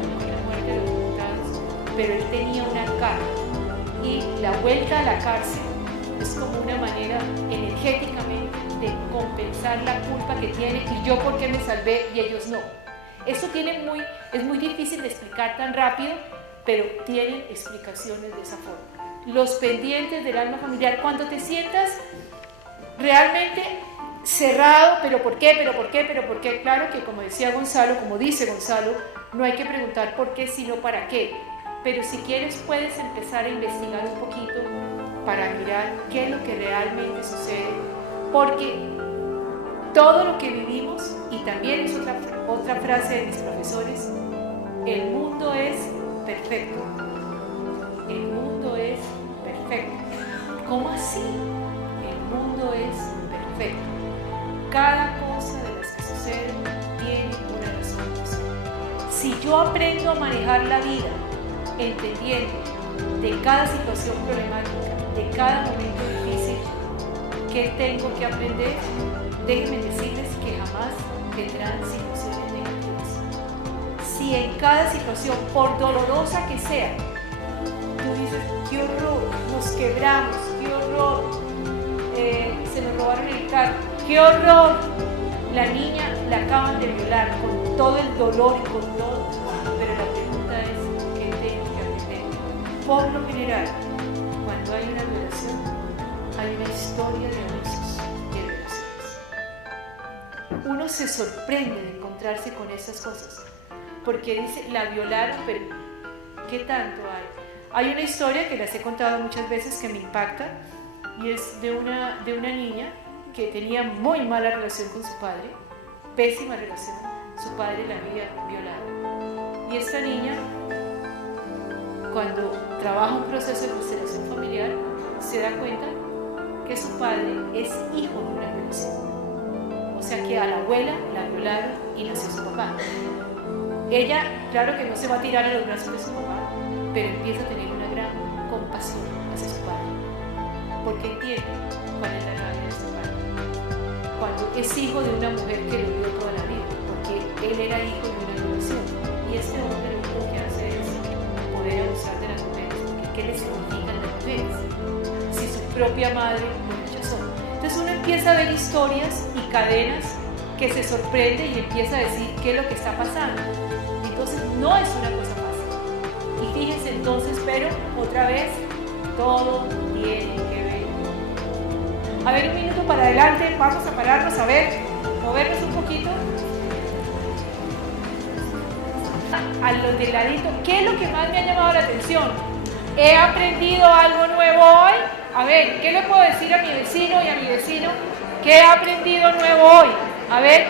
muerte de los diputados, pero él tenía una carga y la vuelta a la cárcel es como una manera energéticamente de compensar la culpa que tiene, y yo por qué me salvé y ellos no. Esto es muy difícil de explicar tan rápido, pero tienen explicaciones de esa forma. Los pendientes del alma familiar, cuando te sientas realmente cerrado, pero ¿por qué? ¿Pero por qué? ¿Pero por qué? Claro que como decía Gonzalo, como dice Gonzalo, no hay que preguntar por qué, sino para qué. Pero si quieres puedes empezar a investigar un poquito para mirar qué es lo que realmente sucede, porque todo lo que vivimos, y también es otra frase de mis profesores, el mundo es perfecto. El mundo es perfecto. ¿Cómo así? El mundo es perfecto. Cada cosa de las que sucede tiene una razón de ser. Si yo aprendo a manejar la vida, entendiendo de cada situación problemática, de cada momento difícil, ¿qué tengo que aprender? Déjenme decirles que jamás tendrán situaciones negativas. Si en cada situación, por dolorosa que sea, tú dices, qué horror, nos quebramos, qué horror, se nos robaron el carro, qué horror, la niña la acaban de violar con todo el dolor y con todo, pero la pregunta es, ¿qué tengo que aprender? Por lo general, cuando hay una violación, hay una historia de abusos y de violaciones. Uno se sorprende de encontrarse con esas cosas, porque dice, la violaron, pero ¿qué tanto hay? Hay una historia que les he contado muchas veces que me impacta, y es de una niña que tenía muy mala relación con su padre, pésima relación, su padre la había violado. Y esta niña, cuando trabaja un proceso de constelación familiar, se da cuenta que su padre es hijo de una violación. O sea que a la abuela la violaron y nació su papá. Ella, claro que no se va a tirar a los brazos de su papá, pero empieza a tener una gran compasión hacia su padre, porque entiende cuál es la rabia de su padre. Cuando es hijo de una mujer que lo vio toda la vida, porque él era hijo de una violación, y este hombre lo único que hace es poder abusar de las mujeres, porque ¿qué le significan las mujeres? Si su propia madre lo rechazó. Entonces uno empieza a ver historias y cadenas que se sorprende y empieza a decir qué es lo que está pasando. Entonces no es una cosa fácil. Y fíjense entonces, pero otra vez, todo tiene que ver. A ver, un minuto para adelante, vamos a pararnos, a ver, movernos un poquito. A los del ladito, ¿qué es lo que más me ha llamado la atención? He aprendido algo nuevo hoy. A ver, ¿qué le puedo decir a mi vecino y a mi vecino? ¿Qué he aprendido nuevo hoy? A ver,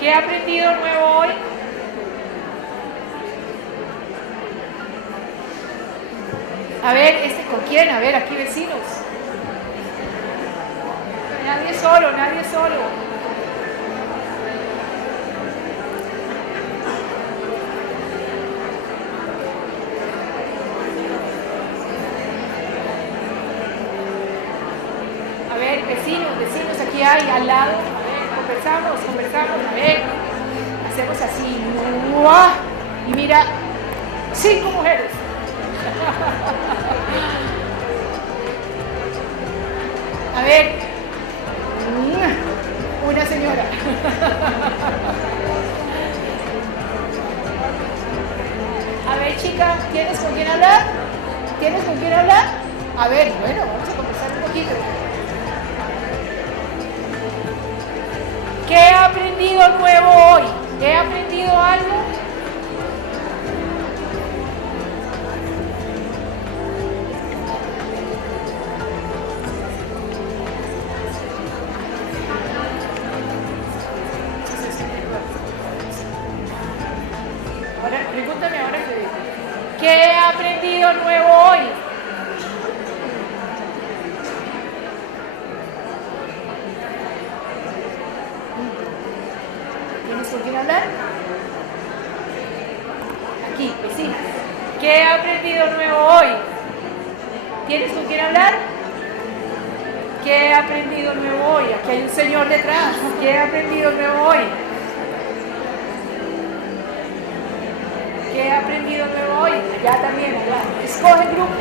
¿qué he aprendido nuevo hoy? A ver, ¿con quién? A ver, aquí vecinos. Nadie solo, nadie solo. A ver, vecinos, aquí hay, al lado. A ver, conversamos, a ver. Hacemos así. ¡Uah! Y mira, 5 mujeres. A ver, una señora. A ver, chica, ¿tienes con quién hablar? ¿Tienes con quién hablar? A ver, bueno, vamos a conversar un poquito. ¿Qué he aprendido nuevo hoy? ¿He aprendido algo? Pregúntame ahora qué he aprendido nuevo hoy. con quién hablar? Aquí, vecinas. ¿Qué ha aprendido nuevo hoy? ¿Tienes con quién hablar? ¿Qué ha aprendido nuevo hoy? Aquí hay un señor detrás. ¿Qué ha aprendido nuevo hoy? ¿Qué ha aprendido nuevo hoy? Allá también, allá. Escoge el grupo.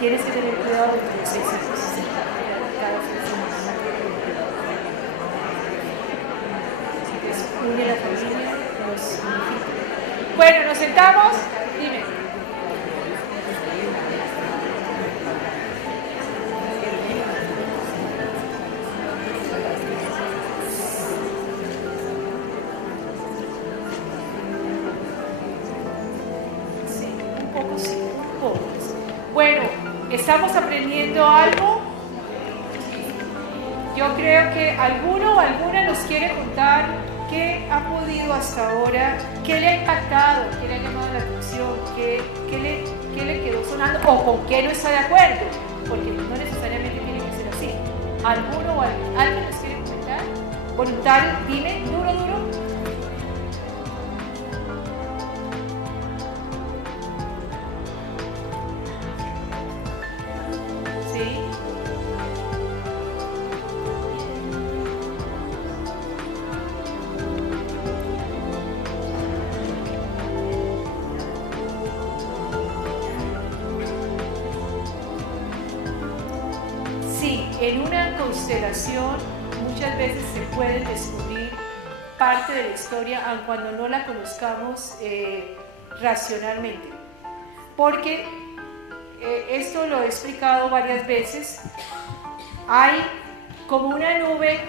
Tienes que tener cuidado de tus excesos. Une la familia, nos unifica. Bueno, nos sentamos. Dime. Sí, un poco sí, un poco. Bueno, ¿estamos aprendiendo algo? Yo creo que alguno o alguna nos quiere contar qué ha podido hasta ahora, qué le ha impactado, qué le ha llamado la atención, qué le quedó sonando o con qué no está de acuerdo, porque no necesariamente tiene que ser así. ¿Alguno o alguien nos quiere comentar? Voluntario, dime, duro, duro. ¿Sí? Sí, en una constelación muchas veces se puede descubrir parte de la historia, aun cuando no la conozcamos racionalmente. Porque esto lo he explicado varias veces, hay como una nube,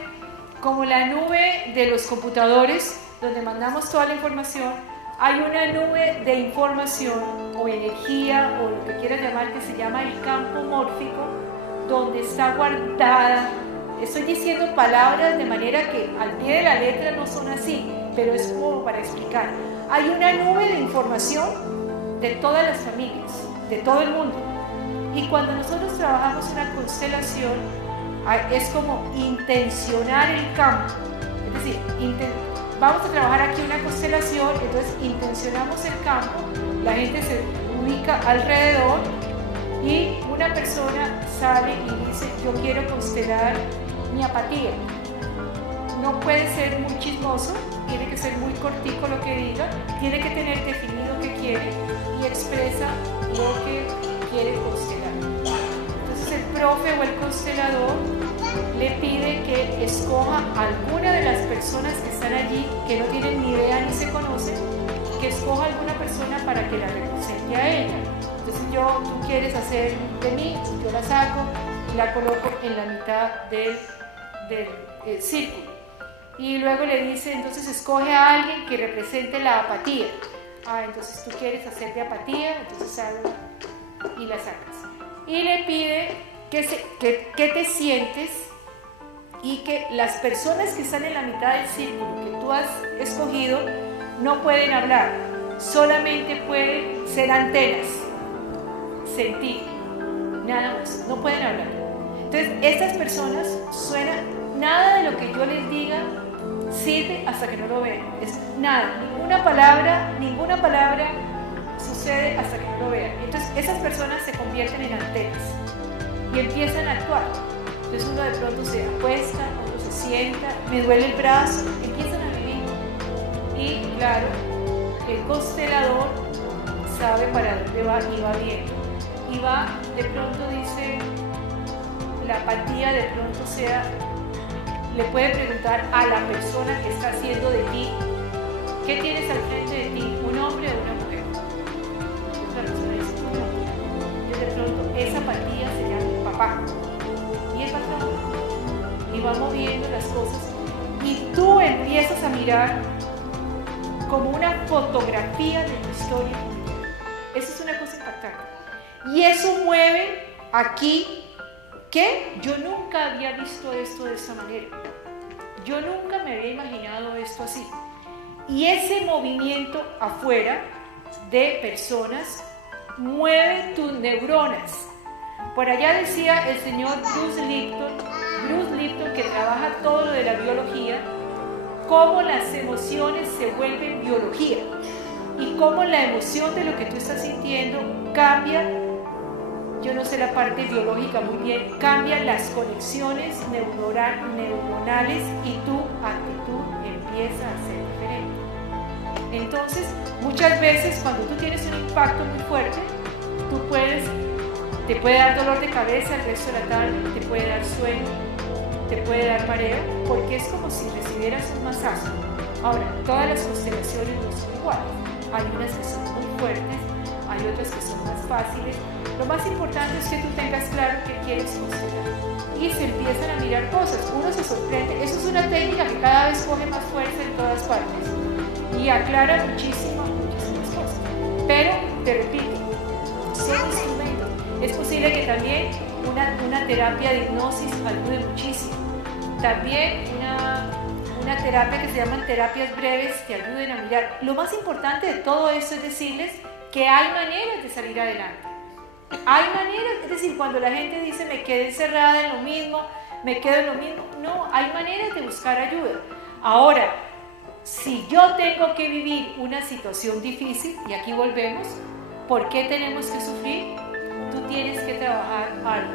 como la nube de los computadores, donde mandamos toda la información, hay una nube de información o energía o lo que quieras llamar, que se llama el campo mórfico, donde está guardada. Estoy diciendo palabras de manera que al pie de la letra no son así, pero es como para explicar. Hay una nube de información de todas las familias, de todo el mundo. Y cuando nosotros trabajamos una constelación, es como intencionar el campo. Es decir, vamos a trabajar aquí una constelación, entonces intencionamos el campo, la gente se ubica alrededor y una persona sale y dice: yo quiero constelar mi apatía. No puede ser muy chismoso, tiene que ser muy cortico lo que diga, tiene que tener definido qué quiere y expresa lo que quiere constelar. Entonces el profe o el constelador le pide que escoja a alguna de las personas que están allí, que no tienen ni idea ni se conocen, que escoja a alguna persona para que la represente a ella. Entonces tú quieres hacer de mí, yo la saco y la coloco en la mitad del círculo. Y luego le dice, entonces escoge a alguien que represente la apatía. Entonces tú quieres hacer de apatía, entonces hago y la sacas. Y le pide que te sientes y que las personas que están en la mitad del círculo que tú has escogido no pueden hablar, solamente pueden ser antenas, sentir, nada más, no pueden hablar. Entonces estas personas suenan, nada de lo que yo les diga sirve hasta que no lo vean, es nada, ninguna palabra sucede hasta que no lo vean. Entonces esas personas se convierten en antenas y empiezan a actuar. Entonces uno de pronto se acuesta, otro se sienta, me duele el brazo, empiezan a vivir. Y claro, el constelador sabe para dónde va y va bien. Y va, de pronto dice, la apatía de pronto sea, le puede preguntar a la persona que está haciendo de ti, ¿qué tienes al frente de ti? ¿Un hombre o una mujer? Otra persona dice, un hombre. Entonces de pronto esa apatía sería mi papá. Y él va trabajando y va moviendo las cosas. Y tú empiezas a mirar como una fotografía de tu historia. Eso es una cosa impactante. Y eso mueve aquí que yo nunca había visto esto de esta manera. Yo nunca me había imaginado esto así. Y ese movimiento afuera de personas mueve tus neuronas. Por allá decía el señor Bruce Lipton, que trabaja todo lo de la biología, cómo las emociones se vuelven biología y cómo la emoción de lo que tú estás sintiendo cambia, yo no sé la parte biológica muy bien, cambian las conexiones neuronales y tu actitud empieza a ser diferente. Entonces, muchas veces cuando tú tienes un impacto muy fuerte, te puede dar dolor de cabeza el resto de la tarde, te puede dar sueño, te puede dar mareo, porque es como si recibieras un masaje. Ahora, todas las constelaciones no son iguales. Hay unas que son muy fuertes, hay otras que son más fáciles. Lo más importante es que tú tengas claro qué quieres constelar. Y se empiezan a mirar cosas, uno se sorprende. Eso es una técnica que cada vez coge más fuerza en todas partes y aclara muchísimas cosas. Pero, te repito, son instrumentos. Es posible que también una terapia de hipnosis ayude muchísimo. También una terapia que se llaman terapias breves te ayuden a mirar. Lo más importante de todo eso es decirles que hay maneras de salir adelante. Hay maneras, es decir, cuando la gente dice me quedé encerrada en lo mismo, me quedo en lo mismo, no, hay maneras de buscar ayuda. Ahora, si yo tengo que vivir una situación difícil, y aquí volvemos, ¿por qué tenemos que sufrir? Tú tienes que trabajar algo.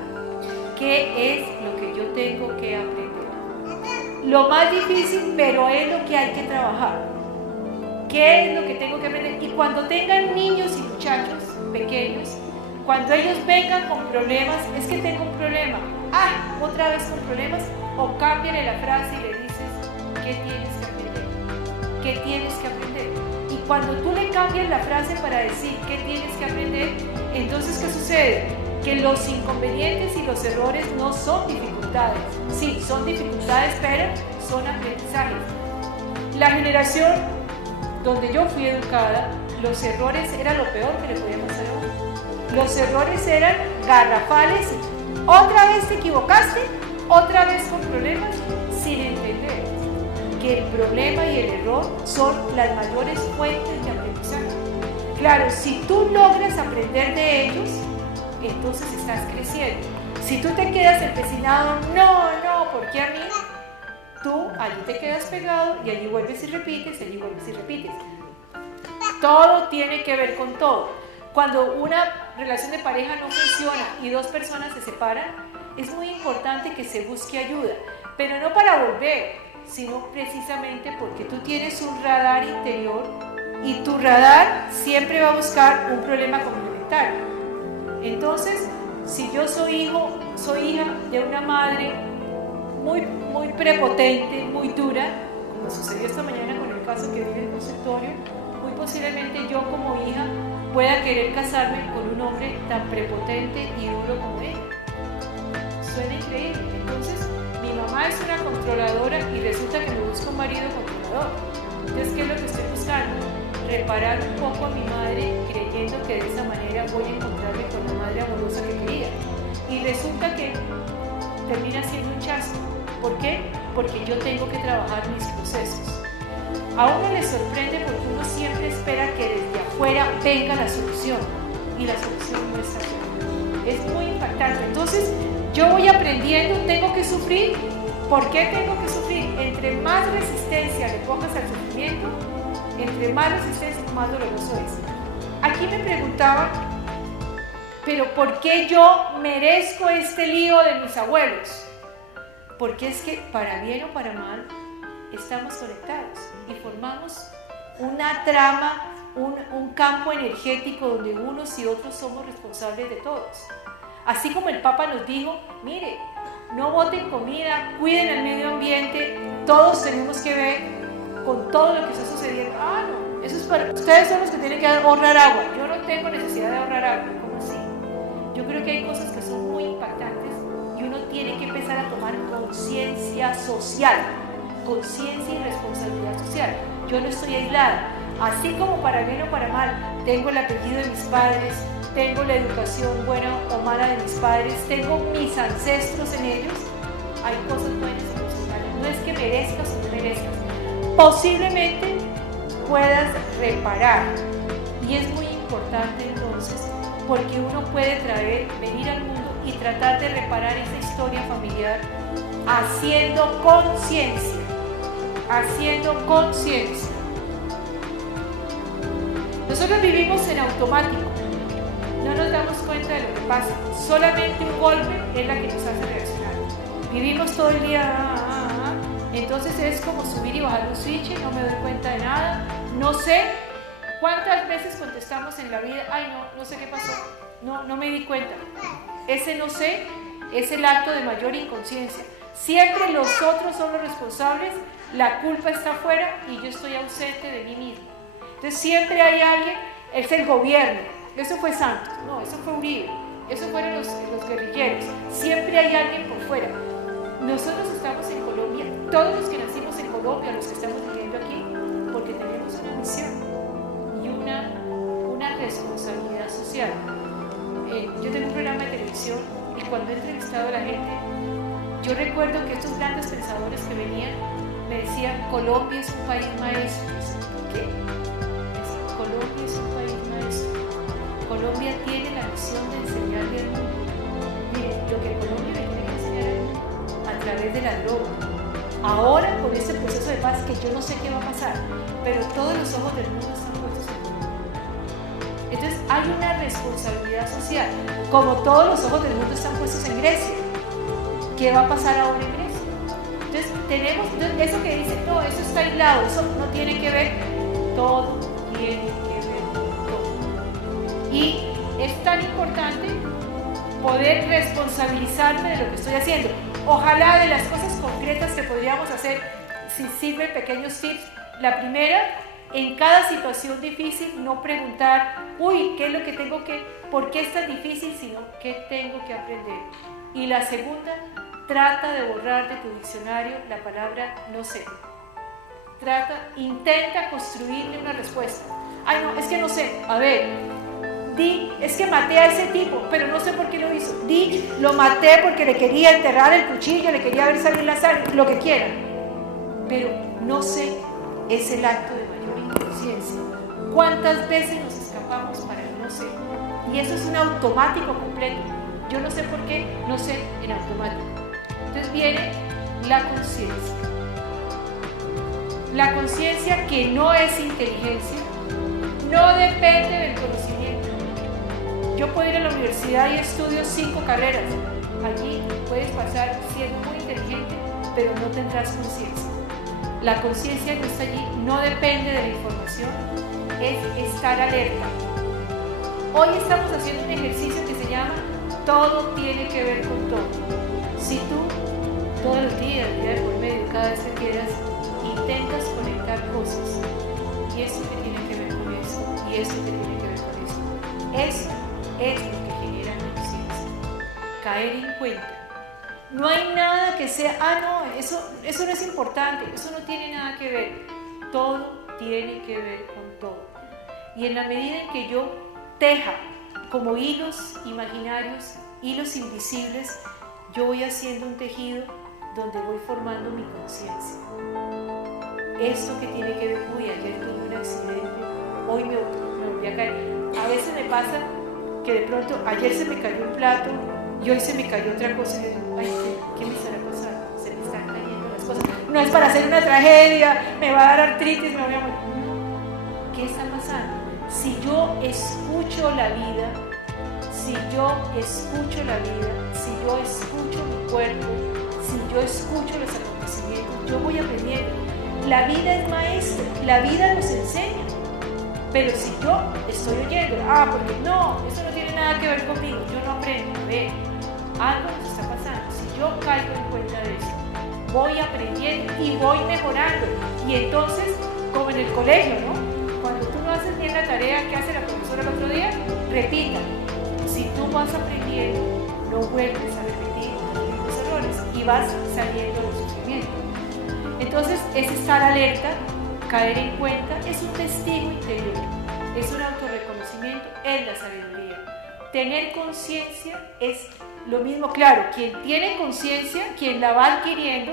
¿Qué es lo que yo tengo que aprender? Lo más difícil, pero es lo que hay que trabajar. ¿Qué es lo que tengo que aprender? Y cuando tengan niños y muchachos pequeños, cuando ellos vengan con problemas, es que tengo un problema. ¡Ah! Otra vez con problemas. O cámbiale la frase y le dices, ¿qué tienes que aprender? ¿Qué tienes que aprender? Y cuando tú le cambias la frase para decir qué tienes que aprender, entonces ¿qué sucede? Que los inconvenientes y los errores no son dificultades. Sí, son dificultades, pero son aprendizajes. La generación donde yo fui educada, los errores eran lo peor que le podía pasar a uno. Los errores eran garrafales. Otra vez te equivocaste, otra vez con problemas, sin entender que el problema y el error son las mayores fuentes de aprendizaje. Claro, si tú logras aprender de ellos, entonces estás creciendo. Si tú te quedas empecinado, no, ¿por qué a mí? Tú allí te quedas pegado y allí vuelves y repites, allí vuelves y repites. Todo tiene que ver con todo. Cuando una relación de pareja no funciona y dos personas se separan, es muy importante que se busque ayuda, pero no para volver, sino precisamente porque tú tienes un radar interior y tu radar siempre va a buscar un problema complementario. Entonces, si yo soy hija de una madre muy prepotente, muy dura, como sucedió esta mañana con el caso que vi en el consultorio, muy posiblemente yo como hija pueda querer casarme con un hombre tan prepotente y duro como ella. Suena increíble. Entonces, mi mamá es una controladora y resulta que me busca un marido controlador. Entonces, ¿qué es lo que estoy buscando? Reparar un poco a mi madre creyendo que de esa manera voy a encontrarme con la madre amorosa que quería. Y resulta que termina siendo un chasco. ¿Por qué? Porque yo tengo que trabajar mis procesos. A uno le sorprende porque uno siempre espera que desde afuera venga la solución y la solución no está afuera. Es muy impactante. Entonces, yo voy aprendiendo, tengo que sufrir. ¿Por qué tengo que sufrir? Entre más resistencia le pongas al sufrimiento, entre más resistencia, más doloroso es. Aquí me preguntaban, ¿pero por qué yo merezco este lío de mis abuelos? Porque es que, para bien o para mal, estamos conectados y formamos una trama un campo energético donde unos y otros somos responsables de todos. Así como el Papa nos dijo, mire, no boten comida, cuiden el medio ambiente, todos tenemos que ver con todo lo que está sucediendo. Ah, no, eso es para ustedes, son los que tienen que ahorrar agua. Yo no tengo necesidad de ahorrar agua. ¿Cómo así? Yo creo que hay cosas que son muy impactantes y uno tiene que empezar a tomar conciencia social, conciencia y responsabilidad social. Yo no estoy aislada. Así como para bien o para mal, tengo el apellido de mis padres, tengo la educación buena o mala de mis padres, tengo mis ancestros en ellos, hay cosas buenas y cosas malas. No es que merezcas o no merezcas. Posiblemente puedas reparar. Y es muy importante entonces, porque uno puede venir al mundo y tratar de reparar esa historia familiar haciendo conciencia. Haciendo conciencia. Nosotros vivimos en automático, no nos damos cuenta de lo que pasa, solamente un golpe es la que nos hace reaccionar. Vivimos todo el día, entonces es como subir y bajar un switch, no me doy cuenta de nada, no sé cuántas veces contestamos en la vida, ay no sé qué pasó, no me di cuenta. Ese no sé es el acto de mayor inconsciencia. Siempre los otros son los responsables, la culpa está afuera y yo estoy ausente de mí mismo. Entonces siempre hay alguien, es el gobierno, eso fue Santos, no, eso fue Uribe, eso fueron los guerrilleros, siempre hay alguien por fuera. Nosotros estamos en Colombia, todos los que nacimos en Colombia, los que estamos viviendo aquí, porque tenemos una misión y una responsabilidad social. Yo tengo un programa de televisión y cuando he entrevistado a la gente, yo recuerdo que estos grandes pensadores que venían me decían, Colombia es un país maestro. ¿Qué? Colombia es un país maestro. Colombia tiene la misión de enseñarle al mundo. Miren, lo que Colombia le tiene que enseñar al mundo a través de la droga. Ahora, con este proceso de paz, que yo no sé qué va a pasar, pero todos los ojos del mundo están puestos en Colombia. Entonces, hay una responsabilidad social. Como todos los ojos del mundo están puestos en Grecia. ¿Qué va a pasar ahora en Grecia? Entonces, tenemos eso que dicen, no, eso está aislado, eso no tiene que ver, todo tiene que ver con todo. Y es tan importante poder responsabilizarme de lo que estoy haciendo. Ojalá de las cosas concretas que podríamos hacer, si sirven pequeños tips. La primera, en cada situación difícil, no preguntar, uy, ¿qué es lo que tengo que, por qué es tan difícil? Sino, ¿qué tengo que aprender? Y la segunda, trata de borrar de tu diccionario la palabra no sé. Intenta construirle una respuesta. Ay, no, es que no sé. A ver, di, es que maté a ese tipo, pero no sé por qué lo hizo. Di, lo maté porque le quería enterrar el cuchillo, le quería ver salir la sangre, lo que quieran. Pero no sé es el acto de mayor inconsciencia. ¿Cuántas veces nos escapamos para el no sé? Y eso es un automático completo. Yo no sé por qué, no sé en automático. Entonces viene la conciencia. La conciencia que no es inteligencia, no depende del conocimiento. Yo puedo ir a la universidad y estudio 5 carreras. Allí puedes pasar siendo muy inteligente, pero no tendrás conciencia. La conciencia que está allí no depende de la información, es estar alerta. Hoy estamos haciendo un ejercicio que se llama todo tiene que ver con todo. Si tú todos los días, día de por medio, cada vez que quieras, intentas conectar cosas, y eso que tiene que ver con eso, y eso que tiene que ver con eso, eso es lo que genera conciencia. Caer en cuenta. No hay nada que sea, no, eso no es importante, eso no tiene nada que ver. Todo tiene que ver con todo. Y en la medida en que yo teja como hilos imaginarios, hilos invisibles, yo voy haciendo un tejido donde voy formando mi conciencia. Esto que tiene que ver, uy, ayer tuve un accidente, hoy me volví a caer. A veces me pasa que de pronto, ayer se me cayó un plato y hoy se me cayó otra cosa y digo, ay, ¿qué me estará pasando? Se me están cayendo las cosas. No es para hacer una tragedia, me va a dar artritis, me voy a morir. ¿Qué está pasando? Si yo escucho la vida, si yo escucho mi cuerpo, si yo escucho los acontecimientos, yo voy aprendiendo. La vida es maestra, la vida nos enseña. Pero si yo estoy oyendo, porque no, eso no tiene nada que ver conmigo, yo no aprendo, a ver, algo nos está pasando. Si yo caigo en cuenta de eso, voy aprendiendo y voy mejorando. Y entonces, como en el colegio, ¿no? Cuando tú no haces bien la tarea que hace la profesora el otro día, repita. Si tú vas aprendiendo, no vuelves a repetir los errores y vas saliendo del sufrimiento. Entonces, es estar alerta, caer en cuenta, es un testigo interior, es un autorreconocimiento en la sabiduría. Tener conciencia es lo mismo, claro, quien tiene conciencia, quien la va adquiriendo,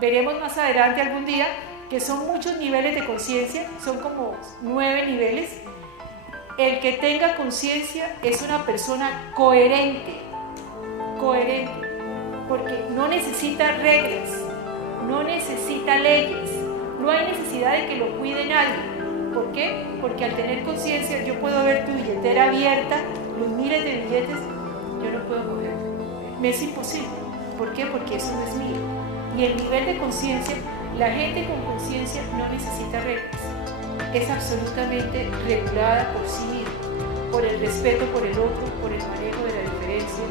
veremos más adelante algún día que son muchos niveles de conciencia, son como 9 niveles. El que tenga conciencia es una persona coherente, porque no necesita reglas, no necesita leyes, no hay necesidad de que lo cuide nadie. ¿Por qué? Porque al tener conciencia yo puedo ver tu billetera abierta, los miles de billetes, yo no puedo coger. Me es imposible. ¿Por qué? Porque eso no es mío. Y el nivel de conciencia, la gente con conciencia no necesita reglas. Es absolutamente regulada por sí misma, por el respeto por el otro, por el manejo de la diferencia,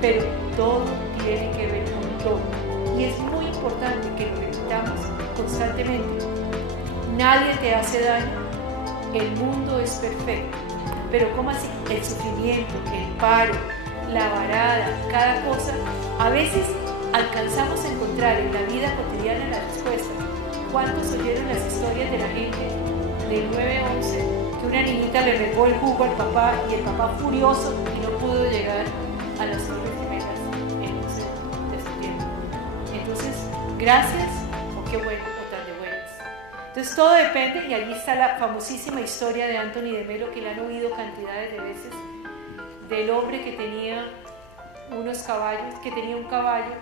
pero todo tiene que ver con todo. Y es muy importante que lo repitamos constantemente. Nadie te hace daño, el mundo es perfecto. Pero ¿cómo así? El sufrimiento, el paro, la varada, cada cosa, a veces alcanzamos a encontrar en la vida cotidiana las respuestas. ¿Cuántos oyeron las historias de la gente del 9/11 que una niñita le regó el jugo al papá y el papá furioso y no pudo llegar a las Torres Gemelas el 11 de septiembre? Entonces, gracias o qué bueno o tan de buenas. Entonces todo depende, y allí está la famosísima historia de Anthony de Melo, que la han oído cantidades de veces, del hombre que tenía unos caballos, que tenía un caballo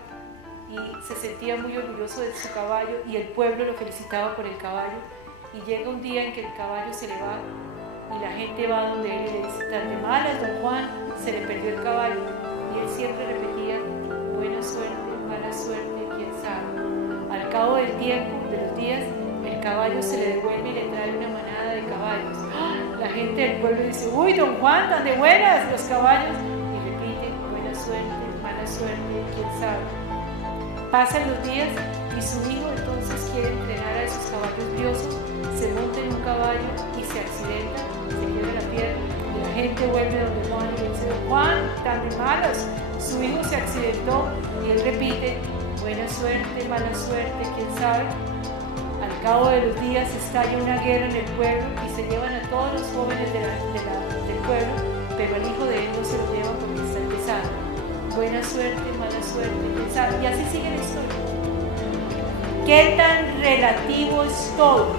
y se sentía muy orgulloso de su caballo y el pueblo lo felicitaba por el caballo, y llega un día en que el caballo se le va y la gente va donde él y le dice: tan de malas, don Juan, se le perdió el caballo, y él siempre repetía: buena suerte, mala suerte, quién sabe. Al cabo del tiempo, de los días, el caballo se le devuelve y le trae una manada de caballos. La gente del pueblo dice: uy, don Juan, tan de buenas los caballos, y repite: buena suerte, mala suerte, quién sabe. Pasan los días y su hijo entonces quiere entrenar a esos caballos briosos, se monta en un caballo y se accidenta, se quiebra la pierna, y la gente vuelve donde Juan y le dice: Juan, tan de malos, su hijo se accidentó, y él repite: buena suerte, mala suerte, quién sabe. Al cabo de los días estalla una guerra en el pueblo y se llevan a todos los jóvenes del pueblo, pero al hijo de él no se lo llevan porque está empezando. Buena suerte, mala suerte, quién sabe. Y así sigue la historia. ¿Qué tan relativo es todo?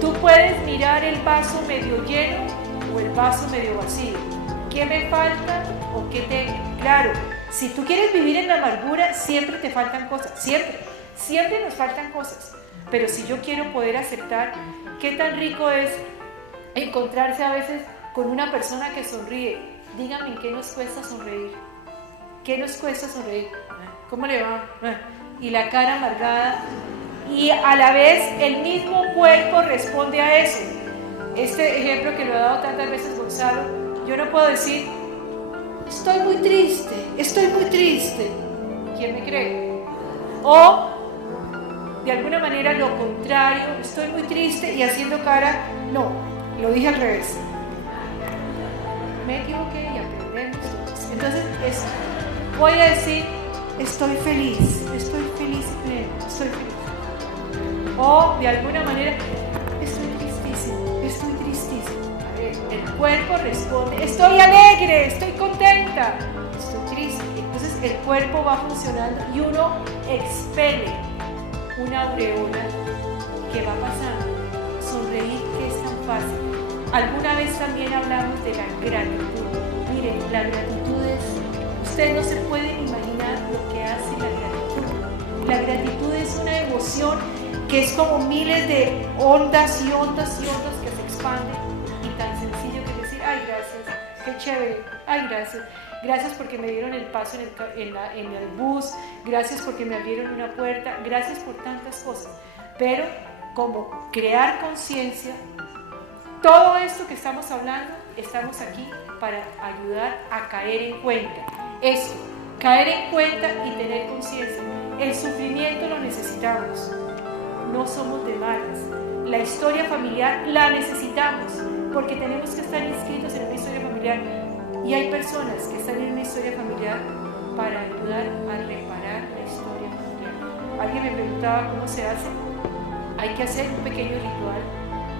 Tú puedes mirar el vaso medio lleno o el vaso medio vacío. ¿Qué me falta o qué tengo? Claro, si tú quieres vivir en la amargura, siempre te faltan cosas, siempre nos faltan cosas. Pero si yo quiero poder aceptar, qué tan rico es encontrarse a veces con una persona que sonríe. Dígame, ¿en qué nos cuesta sonreír? ¿Qué nos cuesta sonreír? ¿Cómo le va? Y la cara amargada. Y a la vez el mismo cuerpo responde a eso. Este ejemplo que lo ha dado tantas veces Gonzalo, yo no puedo decir: estoy muy triste. ¿Quién me cree? O de alguna manera lo contrario: estoy muy triste, y haciendo cara, no, lo dije al revés. Me equivoqué y aprendemos todos. Entonces, voy a decir: estoy feliz y pleno, estoy feliz. O de alguna manera: estoy tristísimo. A ver, el cuerpo responde: estoy alegre, estoy contenta, estoy triste. Entonces el cuerpo va funcionando y uno expele una aureola que va pasando. Sonreír, que es tan fácil. Alguna vez también hablamos de la gratitud. Miren, la gratitud es, ustedes no se pueden imaginar lo que hace la gratitud. La gratitud es una emoción que es como miles de ondas y ondas y ondas que se expanden, y tan sencillo que decir: ay, gracias, qué chévere, ay, gracias porque me dieron el paso en el bus, gracias porque me abrieron una puerta, gracias por tantas cosas. Pero como crear conciencia Todo esto que estamos hablando, estamos aquí para ayudar a caer en cuenta. Esto, caer en cuenta y tener conciencia. El sufrimiento lo necesitamos, no somos de malas. La historia familiar la necesitamos, porque tenemos que estar inscritos en una historia familiar, y hay personas que están en una historia familiar para ayudar a reparar la historia familiar. Alguien me preguntaba cómo se hace. Hay que hacer un pequeño ritual.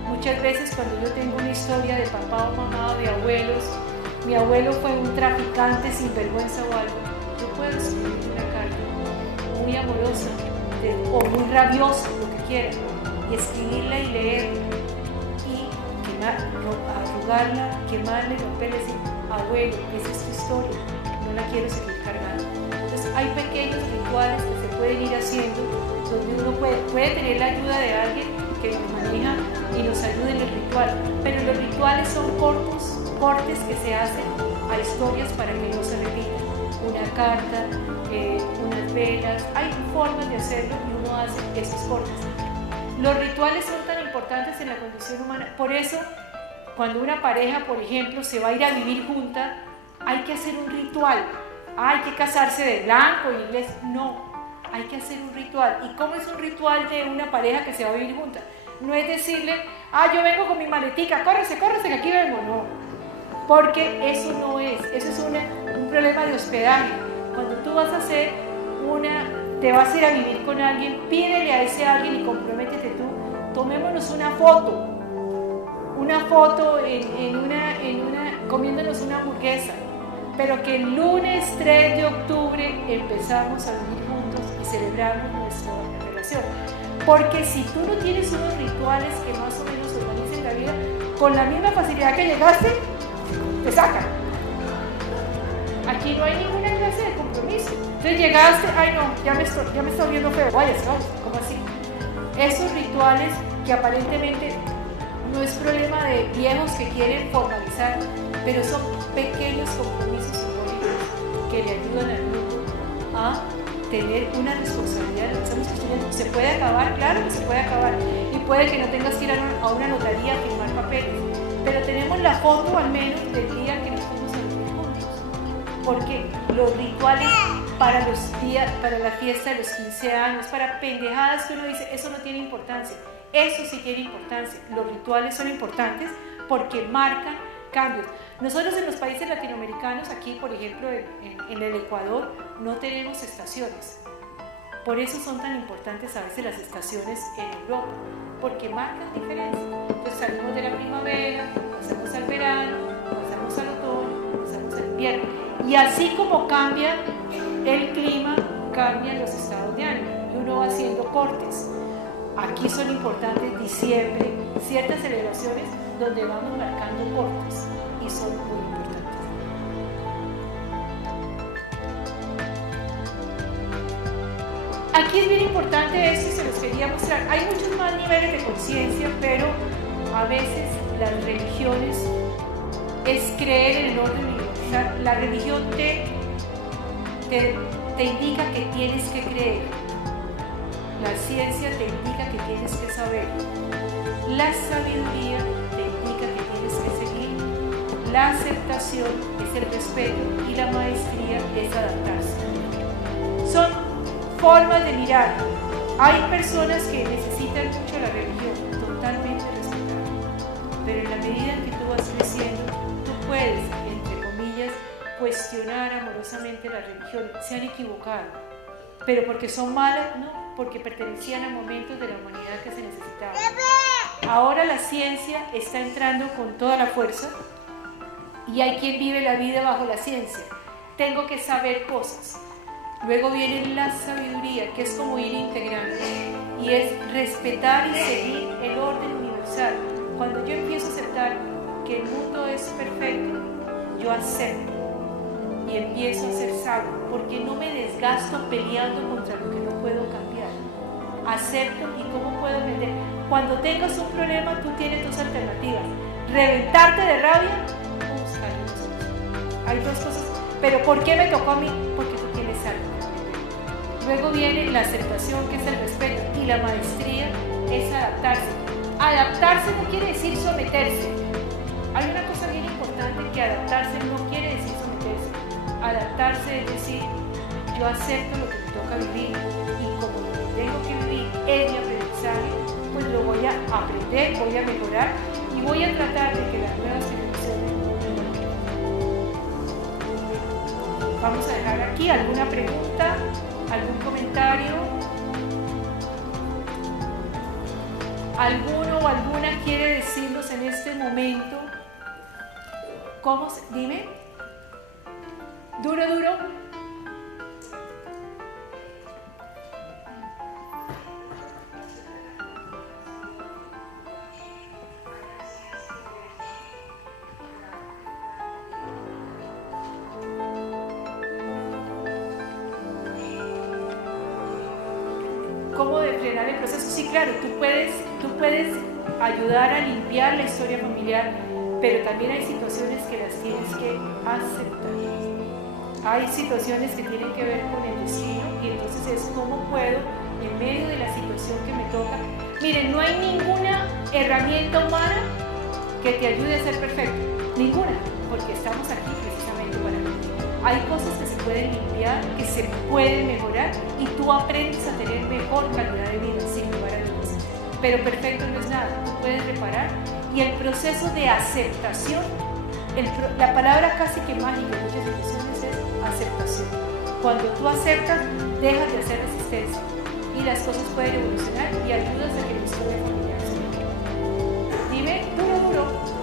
Muchas veces cuando yo tengo una historia de papá o mamá o de abuelos, mi abuelo fue un traficante sin vergüenza o algo, yo puedo escribir una carta muy amorosa o muy rabiosa, lo que quiera, y escribirla y leerla y arrugarla, quemarla y romperla y decir, abuelo, esa es tu historia, no la quiero seguir cargando. Entonces hay pequeños rituales que se pueden ir haciendo donde uno puede tener la ayuda de alguien que nos maneja y nos ayude en el ritual, pero los rituales son cortes que se hacen a historias para que no se repitan. Una carta, unas velas, hay formas de hacerlo y uno hace esos cortes. Los rituales son tan importantes en la condición humana, por eso cuando una pareja, por ejemplo, se va a ir a vivir junta, hay que hacer un ritual. Hay que casarse de blanco, inglés, no. Hay que hacer un ritual. ¿Y cómo es un ritual de una pareja que se va a vivir junta? No es decirle, yo vengo con mi maletica, córrese, que aquí vengo. No, porque eso no es, eso es un problema de hospedaje. Cuando tú vas a hacer te vas a ir a vivir con alguien, pídele a ese alguien y comprométete tú, tomémonos una foto comiéndonos una hamburguesa, pero que el lunes 3 de octubre empezamos a vivir juntos y celebramos nuestra relación. Porque si tú no tienes unos rituales que más o menos organicen la vida, con la misma facilidad que llegaste, te sacan. Aquí no hay ninguna clase de compromiso. Entonces llegaste, ya me está viendo feo, vaya, ¿cómo así? Esos rituales que aparentemente no es problema de viejos que quieren formalizar, pero son pequeños compromisos simbólicos que le ayudan al mundo a tener una responsabilidad. Estamos estudiando, ¿se puede acabar? Claro que se puede acabar, y puede que no tengas que ir a una notaría a firmar papeles, pero tenemos la foto al menos del día que nos fuimos a vivir juntos, porque los rituales para la fiesta de los 15 años, para pendejadas que uno dice, eso no tiene importancia. Eso sí tiene importancia. Los rituales son importantes porque marcan cambios. Nosotros en los países latinoamericanos, aquí por ejemplo en el Ecuador, no tenemos estaciones. Por eso son tan importantes a veces las estaciones en Europa, porque marcan diferencia. Entonces salimos de la primavera, pasamos al verano, pasamos al otoño, pasamos al invierno. Y así como cambia el clima, cambian los estados de ánimo y uno va haciendo cortes. Aquí son importantes diciembre, ciertas celebraciones donde vamos marcando cortes y son muy importantes. Aquí es bien importante esto y se los quería mostrar. Hay muchos más niveles de conciencia, pero a veces las religiones es creer en el orden universal. La religión te indica que tienes que creer. La ciencia te indica que tienes que saber. La sabiduría te indica que tienes que seguir. La aceptación es el respeto y la maestría es adaptarse. Son formas de mirar. Hay personas que necesitan mucho la religión, totalmente respetable. Pero en la medida en que tú vas creciendo, tú puedes, entre comillas, cuestionar amorosamente la religión. Se han equivocado. Pero porque son malas, no, porque pertenecían a momentos de la humanidad que se necesitaban. Ahora la ciencia está entrando con toda la fuerza y hay quien vive la vida bajo la ciencia. Tengo que saber cosas. Luego viene la sabiduría, que es como ir integrando, y es respetar y seguir el orden universal. Cuando yo empiezo a aceptar que el mundo es perfecto, yo acepto. Y empiezo a ser sabio, porque no me desgasto peleando contra lo que no puedo cambiar. Acepto y cómo puedo aprender. Cuando tengas un problema, tú tienes dos alternativas: reventarte de rabia o buscar una solución. Hay dos cosas. ¿Pero por qué me tocó a mí? Porque tú tienes algo que aprender. Luego viene la aceptación, que es el respeto, y la maestría es adaptarse. Adaptarse no quiere decir someterse. Hay una cosa bien importante, que adaptarse no quiere decir someterse. Adaptarse es decir, yo acepto lo que me toca vivir y como lo que tengo que vivir es mi aprendizaje, pues lo voy a aprender, voy a mejorar y voy a tratar de que las nuevas generaciones no me olviden. Vamos a dejar aquí alguna pregunta, algún comentario. ¿Alguno o alguna quiere decirnos en este momento cómo se... Dime. Duro. ¿Cómo de frenar el proceso? Sí, claro, tú puedes ayudar a limpiar la historia familiar, pero también hay situaciones que las tienes que aceptar. Hay situaciones que tienen que ver con el destino y entonces es cómo puedo, en medio de la situación que me toca. Miren, no hay ninguna herramienta humana que te ayude a ser perfecto, ninguna, porque estamos aquí precisamente para eso. Hay cosas que se pueden limpiar, que se pueden mejorar y tú aprendes a tener mejor calidad de vida, sin lugar a dudas. Pero perfecto no es nada, tú puedes reparar y el proceso de aceptación, la palabra casi que mágica en muchas situaciones es aceptación. Cuando tú aceptas, dejas de hacer resistencia y las cosas pueden evolucionar y ayudas a que la historia familiar se mejore. Dime, duro.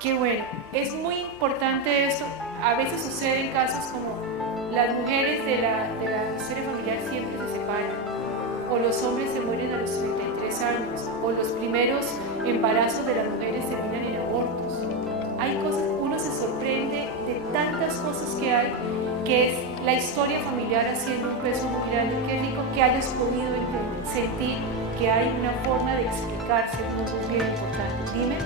Qué bueno, es muy importante esto. A veces sucede en casos como las mujeres de la historia familiar siempre se separan, o los hombres se mueren a los 33 años, o los primeros embarazos de las mujeres terminan en abortos. Hay cosas, uno se sorprende de tantas cosas que hay, que es la historia familiar haciendo un peso muy grande. Qué rico que hayas podido sentir que hay una forma de explicarse, es bien importante. Dime.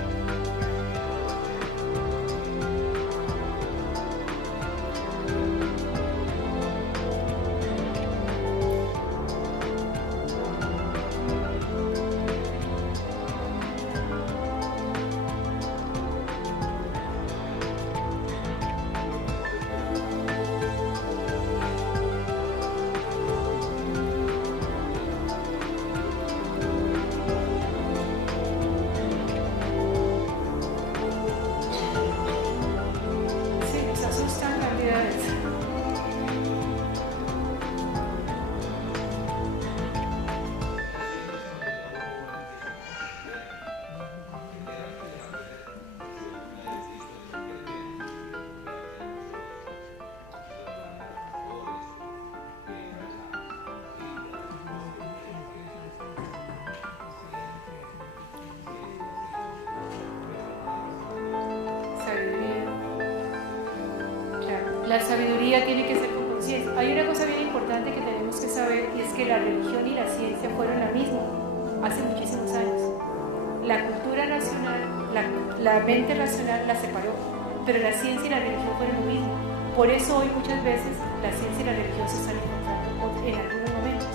La sabiduría tiene que ser con conciencia. Hay una cosa bien importante que tenemos que saber y es que la religión y la ciencia fueron la misma hace muchísimos años. La cultura nacional, la mente racional la separó, pero la ciencia y la religión fueron lo mismo. Por eso hoy muchas veces la ciencia y la religión se están encontrando en algunos momentos,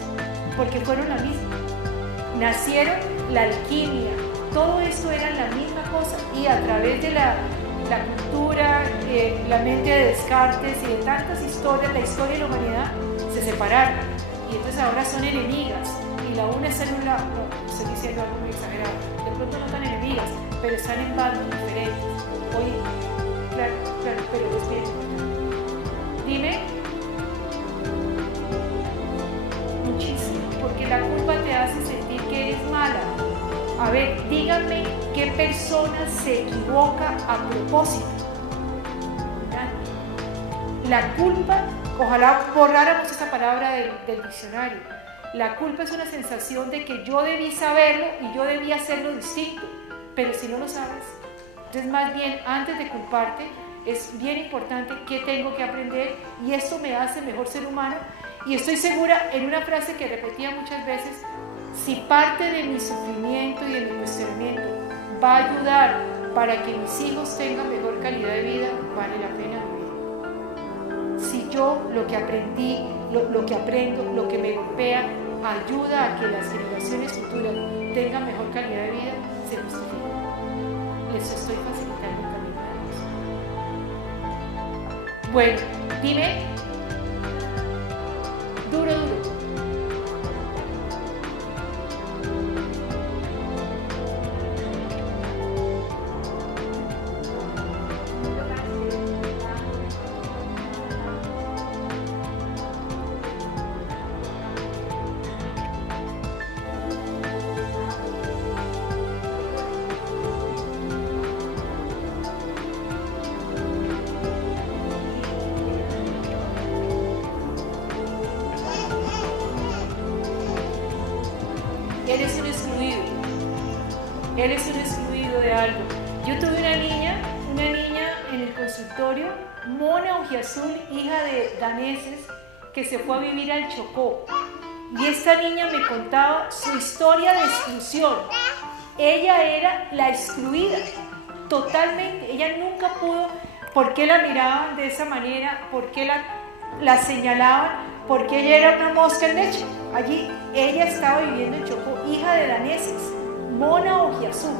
porque fueron la misma. Nacieron la alquimia, todo esto era la misma cosa y a través de la cultura, la mente de Descartes y de tantas historias, la historia de la humanidad se separaron y entonces ahora son enemigas y la una está en un lado, no, estoy diciendo algo muy exagerado, de pronto no tan enemigas, pero están en bandos diferentes. Oye, claro, pero es bien importante. Dime. Muchísimo, porque la culpa te hace sentir que eres mala. A ver, díganme qué persona se equivoca a propósito. La culpa, ojalá borráramos esa palabra del diccionario. La culpa es una sensación de que yo debí saberlo y yo debí hacerlo distinto, pero si no lo sabes, entonces más bien antes de culparte, es bien importante qué tengo que aprender y esto me hace mejor ser humano. Y estoy segura, en una frase que repetía muchas veces, si parte de mi sufrimiento y de mi cuestionamiento va a ayudar para que mis hijos tengan mejor calidad de vida, vale la pena vivir. Si yo lo que aprendí, lo que aprendo, lo que me golpea, ayuda a que las generaciones futuras tengan mejor calidad de vida, se justifica. Les estoy facilitando el camino a eso. Bueno, dime, duro. Eres un excluido de algo. Yo tuve una niña en el consultorio, Mona Ojiazul, hija de daneses, que se fue a vivir al Chocó. Y esta niña me contaba su historia de exclusión. Ella era la excluida, totalmente. Ella nunca pudo, ¿por qué la miraban de esa manera? ¿Por qué la señalaban? Porque ella era una mosca en leche. Allí ella estaba viviendo en Chocó, hija de daneses. Mona Ojiazul.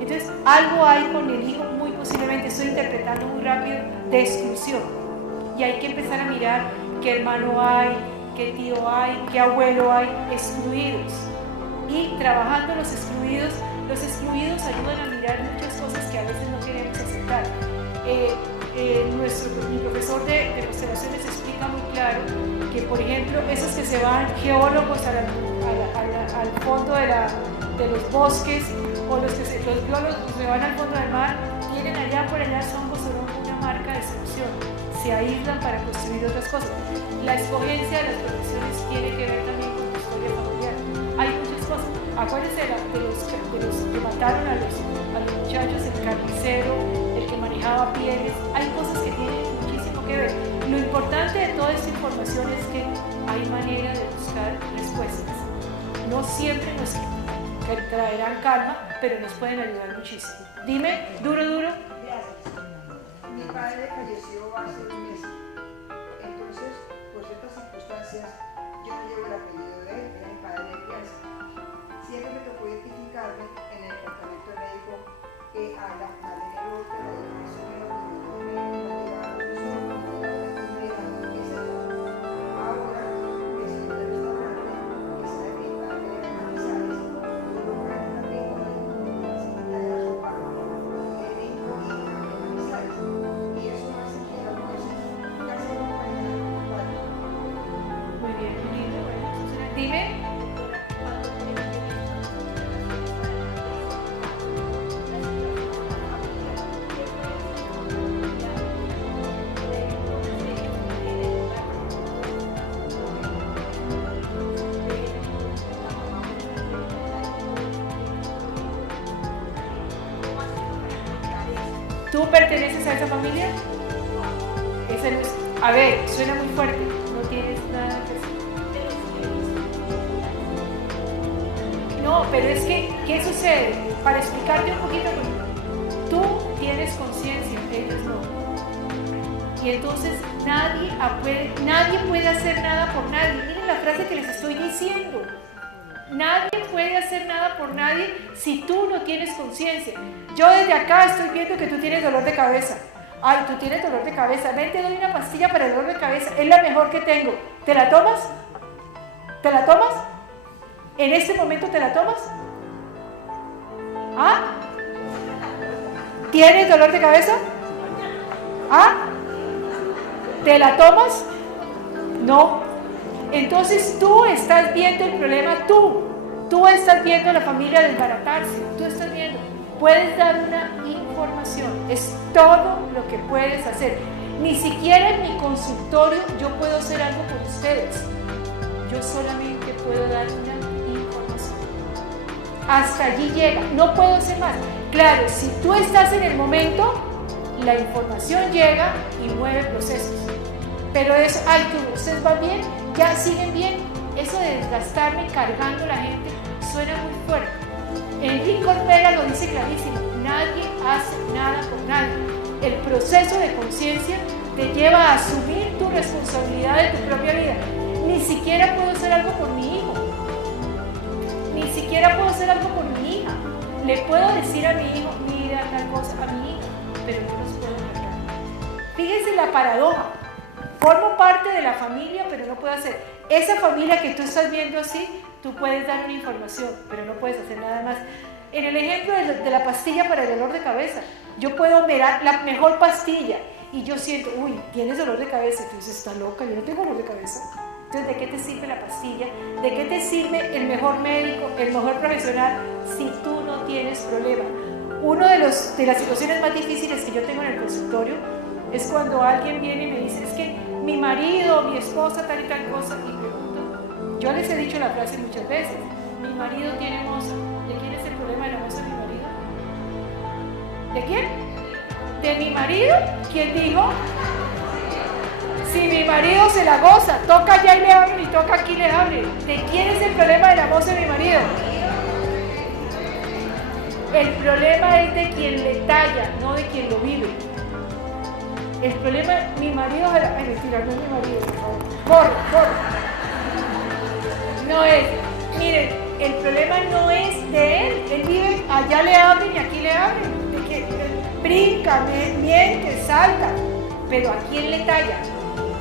Entonces, algo hay con el hijo, muy posiblemente, estoy interpretando muy rápido, de exclusión. Y hay que empezar a mirar qué hermano hay, qué tío hay, qué abuelo hay, excluidos. Y trabajando los excluidos ayudan a mirar muchas cosas que a veces no queremos aceptar. Mi profesor de constelaciones explica muy claro que, por ejemplo, esos que se van geólogos al fondo de los bosques, o los biólogos que se van al fondo del mar, tienen allá por allá son una marca de exclusión, se aíslan para construir otras cosas. La escogencia de las profesiones tiene que ver también con tu historia familiar. Hay muchas cosas. Acuérdense de los que mataron a los muchachos, el carnicero, el que manejaba pieles. Hay cosas que tienen muchísimo que ver. Lo importante de toda esta información es que hay manera de buscar respuestas. No siempre nos traerán calma, pero nos pueden ayudar muchísimo. Dime, duro. Gracias. Mi padre falleció hace un mes. Entonces, por ciertas circunstancias, yo no llevo el apellido de él, era mi padre de crianza. Siempre me tocó identificarme en el departamento médico a la madre de otro, la dirección de los ahora, que estoy en el restaurante, que sabe que mi padre era Manizales, Dime. ¿Tú perteneces a esa familia? Esa no es, a ver, suena muy fuerte, no tienes nada que hacer. No, pero es que, ¿qué sucede? Para explicarte un poquito, tú tienes conciencia, ellos no. Y entonces nadie puede hacer nada por nadie. Miren la frase que les estoy diciendo. Nadie puede hacer nada por nadie si tú no tienes conciencia. Yo desde acá estoy viendo que tú tienes dolor de cabeza. Ay, tú tienes dolor de cabeza. Ven, te doy una pastilla para el dolor de cabeza. Es la mejor que tengo. ¿Te la tomas? ¿Te la tomas? ¿En este momento te la tomas? ¿Ah? ¿Tienes dolor de cabeza? ¿Ah? ¿Te la tomas? No. Entonces tú estás viendo el problema, tú estás viendo a la familia desbaratarse, tú estás viendo, puedes dar una información, es todo lo que puedes hacer. Ni siquiera en mi consultorio yo puedo hacer algo por ustedes, yo solamente puedo dar una información. Hasta allí llega, no puedo hacer más. Claro, si tú estás en el momento, la información llega y mueve procesos. Pero eso, ay, ustedes van bien, ya siguen bien, eso de desgastarme cargando a la gente suena muy fuerte. Enrique Ortega lo dice clarísimo, nadie hace nada por nadie. El proceso de conciencia te lleva a asumir tu responsabilidad de tu propia vida. Ni siquiera puedo hacer algo por mi hijo, ni siquiera puedo hacer algo por mi hija. Le puedo decir a mi hijo, mira tal cosa, a mi hija, pero no los puedo cargar. Fíjense la paradoja. Formo parte de la familia, pero no puedo hacer. Esa familia que tú estás viendo así, tú puedes dar una información, pero no puedes hacer nada más. En el ejemplo de la pastilla para el dolor de cabeza, yo puedo mirar la mejor pastilla y yo siento, uy, tienes dolor de cabeza. Y tú dices, está loca, yo no tengo dolor de cabeza. Entonces, ¿de qué te sirve la pastilla? ¿De qué te sirve el mejor médico, el mejor profesional, si tú no tienes problema? Una de las situaciones más difíciles que yo tengo en el consultorio es cuando alguien viene y me dice, es que mi marido, mi esposa, tal y tal cosa, y pregunto, yo les he dicho la frase muchas veces, mi marido tiene moza. ¿De quién es el problema de la moza de mi marido? ¿De quién? ¿De mi marido? ¿Quién dijo? Si mi marido se la goza, toca allá y le abren y toca aquí y le abren. ¿De quién es el problema de la moza de mi marido? El problema es de quien le talla, no de quien lo vive. El problema, mi marido, ay, mentira, no es mi marido, por favor. Corre. No es, miren, el problema no es de él vive, allá le abren y aquí le abren. De que brinca, miente, salta, pero ¿a quién le talla?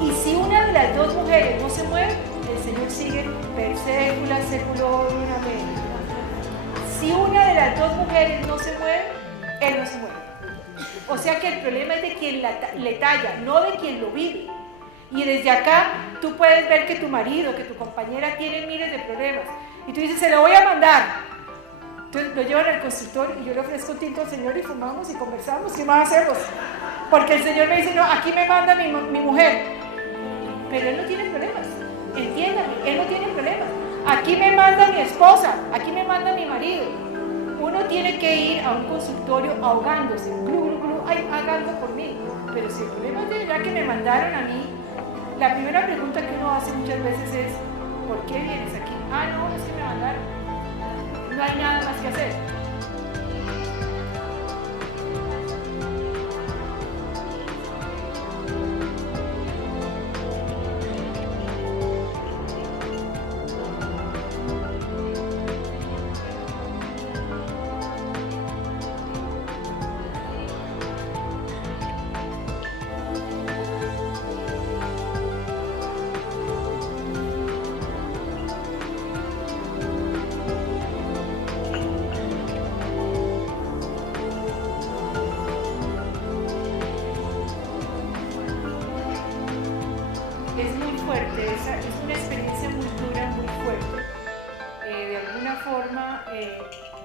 Y si una de las dos mujeres no se mueve, el Señor sigue per secula seculorum, amén. Si una de las dos mujeres no se mueve, él no se mueve. O sea que el problema es de quien le talla, no de quien lo vive. Y desde acá tú puedes ver que tu marido, que tu compañera tiene miles de problemas. Y tú dices, se lo voy a mandar. Entonces lo llevan al consultorio y yo le ofrezco tinto al Señor y fumamos y conversamos. ¿Qué más hacemos? Porque el Señor me dice, no, aquí me manda mi mujer. Pero él no tiene problemas. Entiéndame, él no tiene problemas. Aquí me manda mi esposa, aquí me manda mi marido. Uno tiene que ir a un consultorio ahogándose, ay, haga algo por mí. Pero si el problema es de ya que me mandaron a mí, la primera pregunta que uno hace muchas veces es, ¿por qué vienes aquí? Ah, no, es que me mandaron. No hay nada más que hacer.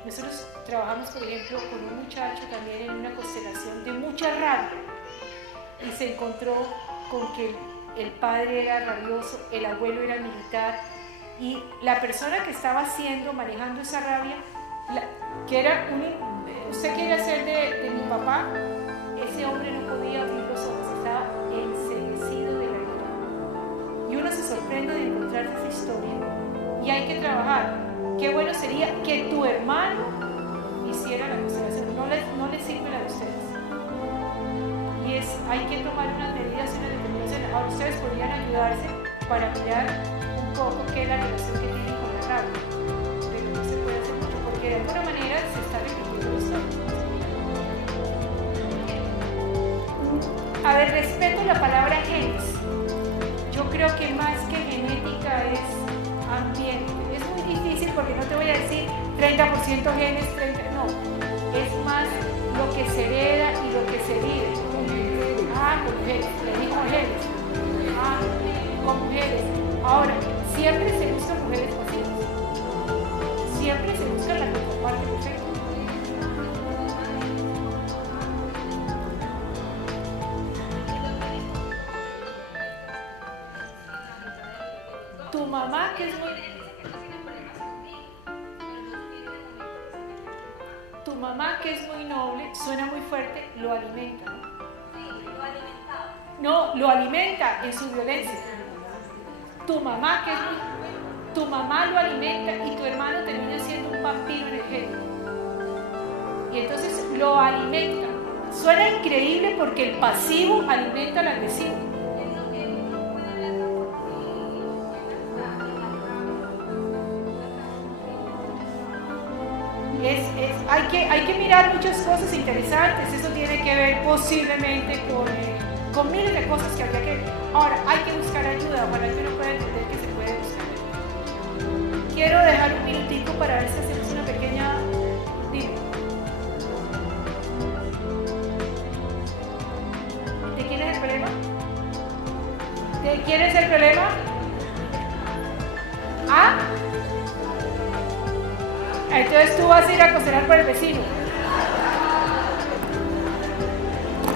Nosotros trabajamos, por ejemplo, con un muchacho también en una constelación de mucha rabia y se encontró con que el padre era rabioso, el abuelo era militar y la persona que estaba manejando esa rabia, que era usted quiere hacer de mi papá, ese hombre no podía abrir los ojos, estaba enceguecido de la ira. Y uno se sorprende de encontrar esa historia y hay que trabajar. Qué bueno sería que tu hermano hiciera la constelación, no les sirve la de ustedes. Y hay que tomar unas medidas y una determinación. Ahora ustedes podrían ayudarse para mirar un poco qué es la relación que tienen con la rabia. Pero no se puede hacer mucho porque de alguna manera se está repitiendo esto. A ver, respeto la palabra genes. Yo creo que más que genética es ambiente. Es muy difícil porque no te voy a decir 30% genes, 30%, no. Es más lo que se hereda y lo que se vive. Ah, con mujeres, le digo mujeres. Ah, con mujeres. Ahora, siempre se buscan mujeres pacientes. Siempre se busca la contraparte perfecta. Tu mamá, que es muy... Tu mamá, que es muy noble, suena muy fuerte, lo alimenta, ¿no? No, lo alimenta en su violencia. Tu mamá lo alimenta y tu hermano termina siendo un vampiro energético. Y entonces lo alimenta. Suena increíble porque el pasivo alimenta al agresivo. Hay que mirar muchas cosas interesantes. Eso tiene que ver posiblemente con miles de cosas que habría que... Ahora, hay que buscar ayuda. Ojalá que uno pueda entender que se puede buscar ayuda. Quiero dejar un minutico para ver si hacemos una pequeña... Dime. ¿De quién es el problema? ¿De quién es el problema? ¿Ah? Entonces tú vas a ir a cocinar por el vecino.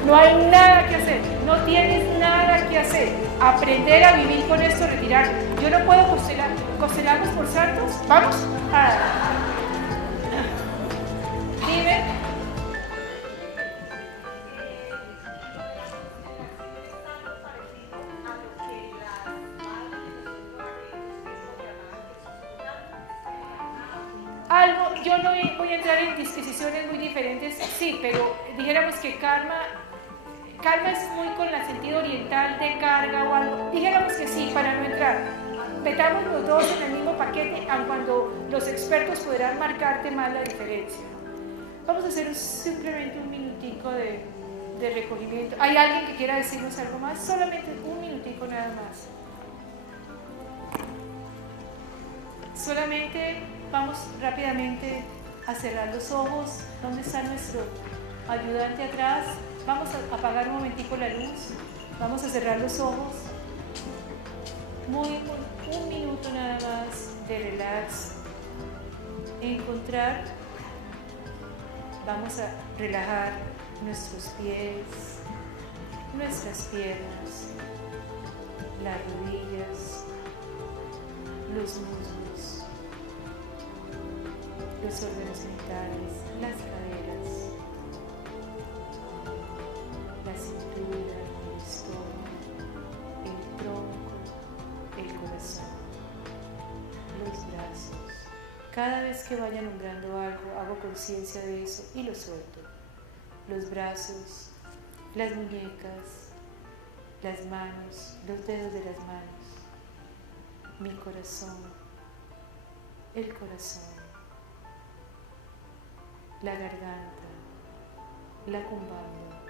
No hay nada que hacer, no tienes nada que hacer. Aprender a vivir con esto, retirar. Yo no puedo costelar. ¿Costellamos por santos? ¿Vamos? Dime. Yo no voy a entrar en disquisiciones muy diferentes, sí, pero dijéramos que karma es muy con el sentido oriental de carga o algo. Dijéramos que sí, para no entrar. Metamos los dos en el mismo paquete, aun cuando los expertos podrán marcarte más la diferencia. Vamos a hacer simplemente un minutico de recogimiento. ¿Hay alguien que quiera decirnos algo más? Solamente un minutico nada más. Solamente vamos rápidamente a cerrar los ojos. ¿Dónde está nuestro ayudante atrás? Vamos a apagar un momentico la luz. Vamos a cerrar los ojos. Un minuto nada más de relax. Encontrar. Vamos a relajar nuestros pies, nuestras piernas, las rodillas, los muslos, los órganos genitales, las caderas, la cintura, el estómago, el tronco, el corazón, los brazos. Cada vez que vaya nombrando algo, hago conciencia de eso y lo suelto. Los brazos, las muñecas, las manos, los dedos de las manos, mi corazón, el corazón, la garganta, la cumbanda,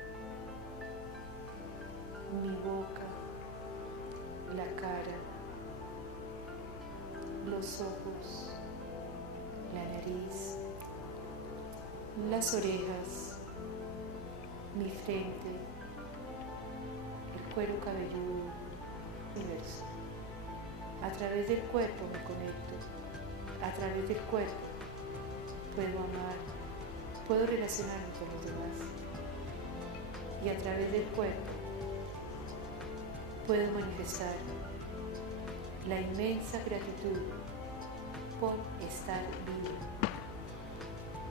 mi boca, la cara, los ojos, la nariz, las orejas, mi frente, el cuero cabelludo, el universo. A través del cuerpo me conecto, a través del cuerpo puedo amar, puedo relacionarme con los demás y a través del cuerpo puedo manifestar la inmensa gratitud por estar vivo,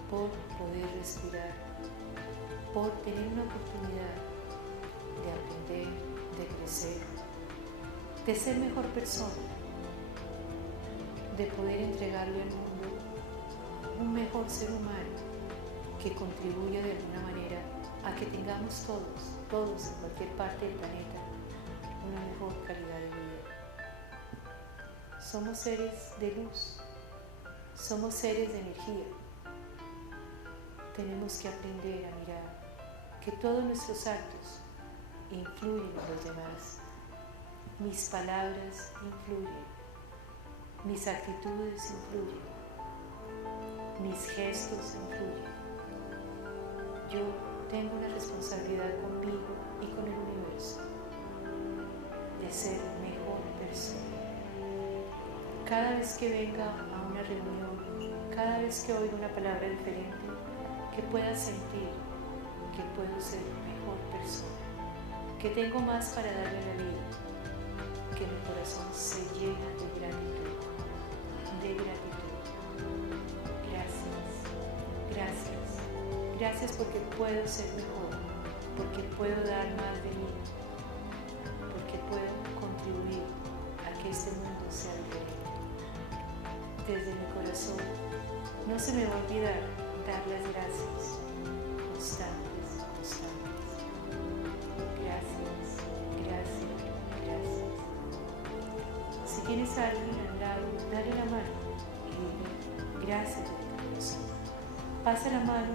por poder respirar, por tener una oportunidad de aprender, de crecer, de ser mejor persona, de poder entregarle al mundo un mejor ser humano que contribuya de alguna manera a que tengamos todos en cualquier parte del planeta, una mejor calidad de vida. Somos seres de luz. Somos seres de energía. Tenemos que aprender a mirar que todos nuestros actos influyen en los demás. Mis palabras influyen, mis actitudes influyen, mis gestos influyen. Yo tengo una responsabilidad conmigo y con el universo de ser mejor persona. Cada vez que venga a una reunión, cada vez que oiga una palabra diferente, que pueda sentir que puedo ser mejor persona, que tengo más para darle a la vida, que mi corazón se llena de gratitud, Gracias porque puedo ser mejor, porque puedo dar más de mí, puedo contribuir a que este mundo sea diferente. Desde mi corazón, no se me va a olvidar dar las gracias constantes, constantes. Gracias, gracias, gracias. Si tienes a alguien al lado, dale la mano y dile gracias de tu corazón. Pasa la mano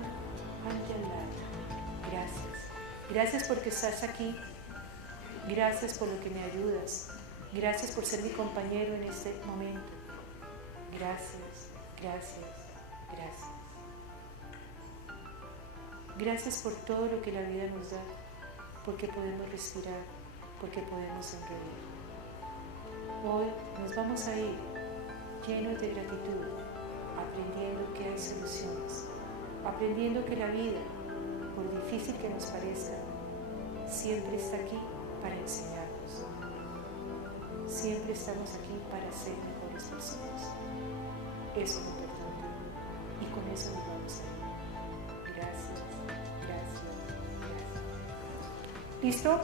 ante al lado. Gracias. Gracias porque estás aquí. Gracias por lo que me ayudas. Gracias por ser mi compañero en este momento. Gracias, gracias, gracias. Gracias por todo lo que la vida nos da, porque podemos respirar, porque podemos sonreír. Hoy nos vamos a ir llenos de gratitud, aprendiendo que hay soluciones, aprendiendo que la vida, por difícil que nos parezca, siempre está aquí para enseñarnos. Siempre estamos aquí para ser mejores personas. Eso es lo importante. Y con eso nos vamos a ir. Gracias, gracias, gracias. ¿Listo?